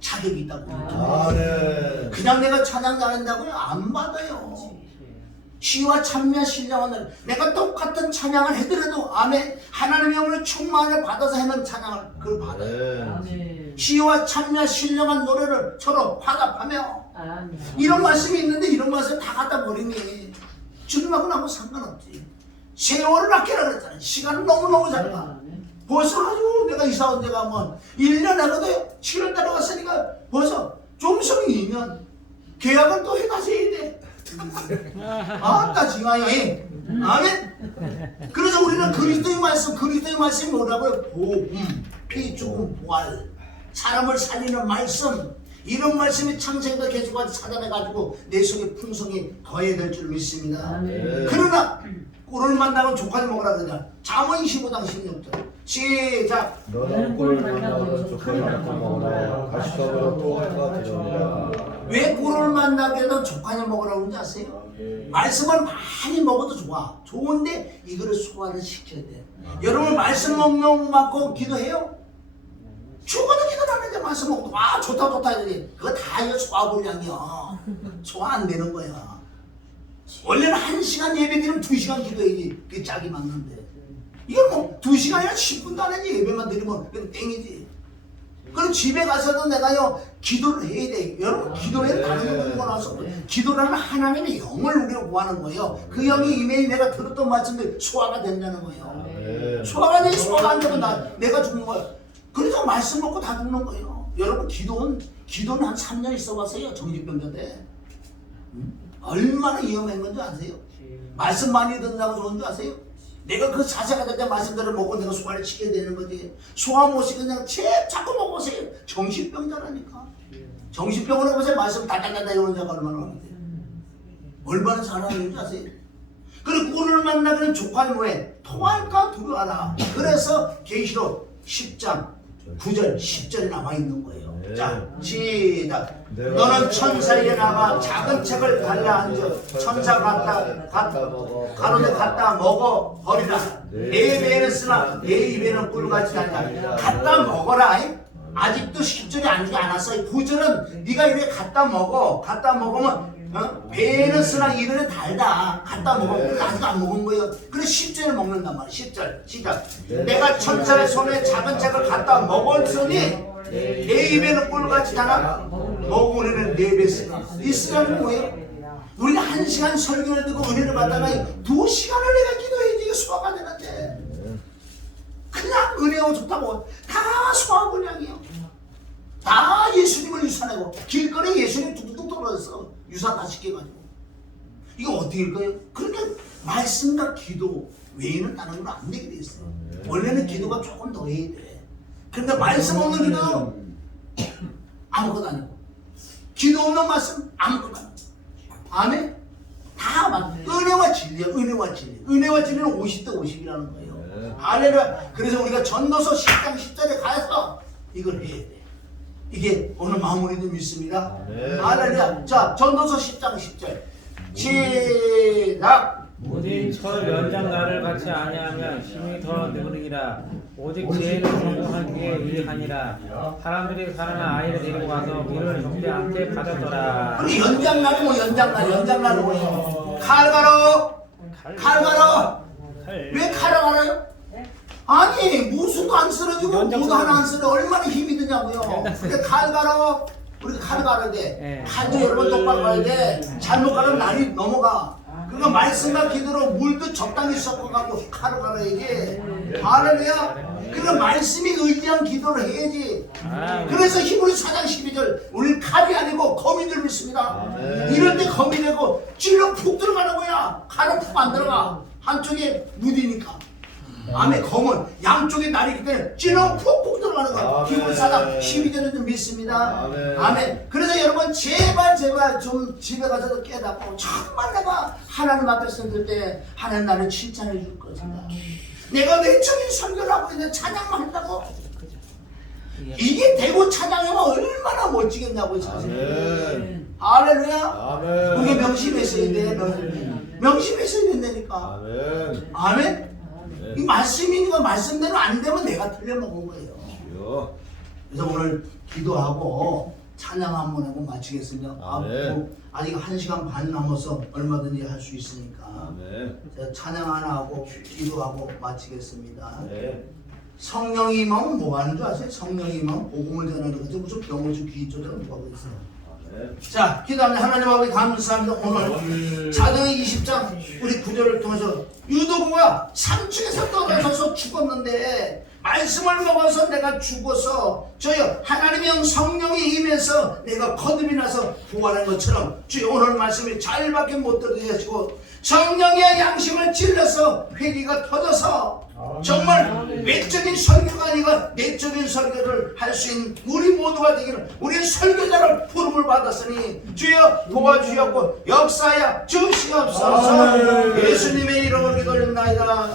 자격이 있다고. 그냥 내가 찬양 잘한다고요? 안 받아요. 시와 찬미와 신령한 노래. 내가 똑같은 찬양을 해더라도 아멘 하나님의 영을 충만을 받아서 하는 찬양을 그걸 받아요. 시와 찬미와 신령한 노래를 서로 화답하며. 이런 말씀이 있는데 이런 말씀 다 갖다 버리니 주님하고는 아무 상관없지. 세월을 아끼라 그랬잖아요. 시간은 너무너무 잘 가. 벌써 아주 내가 이사 온 데가 뭐 1년 하거든요. 7월 달에 왔으니까 벌써 좀 있으면 2년. 계약은 또 해가셔야 돼. 아따 지마요. 아멘. 그래서 우리는 그리스도의 말씀이 뭐라고요? 복음, 피 죽음 부활, 사람을 살리는 말씀. 이런 말씀이 창세기가 계속 찾아내가지고 내 속에 풍성이 더해야 될 줄 믿습니다. 그러나 꿀을 만나면 조카를 먹으라 그러냐. 잠언 25장 16절 시작. 너는 꿀을 만나고 조카를 먹으라. 가시떡으로 토가 되리라. 왜 꿀을 만나게 해도 조카를 먹으라고 그러는지 아세요? 말씀을 많이 먹어도 좋아. 좋은데 이거를 소화를 시켜야 돼. 여러분 말씀 먹고 기도해요? 죽어도 기도 안 하는데 말씀 먹고 와 좋다 이러지. 그거 다 이거 소화불량이야. 소화 안 되는 거야. 원래는 1시간 예배드리면 2시간 기도해야지. 그게 짝이 맞는데 이건 뭐 2시간이나 10분도 안 하지. 예배만 드리면 그냥 땡이지. 그럼 집에 가서도 내가요 기도를 해야 돼. 여러분 기도를 다른 거 보고 나서 기도라는 하나님의 영을 우리가 구하는 거예요. 그 영이 이메일 내가 들었던 말씀들 소화가 된다는 거예요. 소화가 되지 소화가 안 되면 내가 죽는 거야. 그래서 말씀 먹고 다 죽는 거예요. 여러분 기도는 한 3년 있어 봤어요. 정신병자 때. 얼마나 위험한 건지 아세요? 말씀 많이 듣는다고 좋은 줄 아세요? 내가 그 자세가 될 때 말씀대로 먹고 내가 소화를 시켜야 되는 거지. 소화 못 시키고 그냥 자꾸 먹으세요. 정신병자라니까. 정신병으로 보세요. 말씀 달달달달 이러는 자가 얼마나 많은데. 얼마나 잘하는 줄 아세요? 그리고 꿀을 만나면 조카는 뭐해? 토할까 두려워하라. 그래서 계시록 10장 9절 10절에 나와 있는 거예요. 자 시작. 너는 천사에게 나가 작은 책을 달라 앉아 천사 갖다 먹어 버리라. 내 배에는 쓰나 내 입에는 꿀같이 달라. 갖다 먹어라. 아직도 10절이 아니지 않았어. 9절은 네가 이렇게 갖다 먹으면 배에는 쓰나 입에는 달다. 갖다 먹으면 아직 안 먹은 거예요. 그래서 10절을 먹는단 말이야. 10절 시작. 내가 천사의 손에 작은 책을 갖다 먹었으니 내 입에는 꿀같이 달아. 먹으려면 4배 쓰나. 이 쓰라는 뭐예요? 우리가 1시간 설교를 듣고 은혜를 받다가 2시간을 내가 기도해야지 이게 소화가 되는데 그냥 은혜가 좋다고 다 소화불량이에요. 다 예수님을 유산하고 길거리에 예수님 뚝뚝 떨어졌어. 유산 다 시켜가지고 이거 어떻게 할 거예요? 그러니까 말씀과 기도 외에는 다른 건 안 되게 돼 있어요. 원래는 기도가 조금 더 해야 돼. 근데 말씀 없는 기도는 아무것도 아니고 기도 없는 말씀 아무것도 아니고 아멘? 다 맞. 은혜와 진리야. 은혜와 진리는 50대 50이라는 거예요. 할렐루야. 그래서 우리가 전도서 10장 10절에 가서 이걸 해야 돼. 이게 오늘 마무리도 믿습니다. 할렐루야. 자, 전도서 10장 10절 시작. 오직 철 연장 나를 같이 아니하면 힘이 더 느리니라. 오직 지혜는 공공하기에 유익하니라. 사람들이 살아난 아이를 데리고 가서 그를 죽지 않게 받았더라. 우리 연장날이 뭐 연장날이 뭐예요? 칼 갈아. 왜 칼을 갈아요? 아니 무수도 안 쓰러지고 무도 하나 안 쓰러 얼마나 힘이 드냐고요. 근데 칼 갈아. 우리가 칼을 갈아야 돼. 칼도 여러분 똑바로 가야 돼. 잘못 가면 날이 넘어가. 그 그러니까 말씀과 기도로 물도 적당히 섞어갖고 칼을 갈아야지. 할렐루야. 그런 말씀이 의지한 기도를 해야지. 그래서 히브리서 4장 12절 우리는 칼이 아니고 검이 들 믿습니다. 이럴 때 검이 되고 찔러 푹 들어가는 거야. 칼은 푹 안 들어가. 한쪽에 무디니까. 아멘. 검은 양쪽에 날이기 때문에 찔러 푹푹 들어가는 거야. 히브리서 4장 12절을 좀 믿습니다. 아멘. 그래서 여러분 제발 좀 집에 가서도 깨닫고 정말 내가 하나님 앞에 서들 때 하나님 나를 칭찬해 줄 것이다. 내가 외적인 설교를 하고 있는데 찬양만 한다고? 이게 대구 찬양이면 얼마나 멋지겠냐고 사실. 할렐루야. 그게 명심에 써야 돼. 명심에 써야 된다니까. 아멘. 이 말씀이니까 말씀대로 안 되면 내가 틀려먹은 거예요. 그래서 오늘 기도하고 찬양 한번 하고 마치겠습니다. 아직 1시간 반 남아서 얼마든지 할 수 있으니까 제가 찬양 하나 하고 기도하고 마치겠습니다. 성령이 임하면 뭐 하는 줄 아세요? 성령이 임하면 복음을 전하는 거죠. 무슨 병원주 귀 조절을 누가 하고 있어요. 자, 기도합니다. 하나님 아버지 감사합니다. 오늘 사도행 20장 우리 구절을 통해서 유도구가 산중에서 떨어져서 죽었는데 말씀을 먹어서 내가 죽어서 저여 하나님의 성령이 임해서 내가 거듭이 나서 부활한 것처럼 주여 오늘 말씀이 잘밖에 못 들게 하시고 성령의 양심을 찔러서 회개가 터져서 정말 외적인 설교가 아니라 내적인 설교를 할 수 있는 우리 모두가 되기를 우리 설교자를 부름을 받았으니 주여 도와주셨고 역사야 주시옵소서. 예수님의 이름으로 기도드립니다.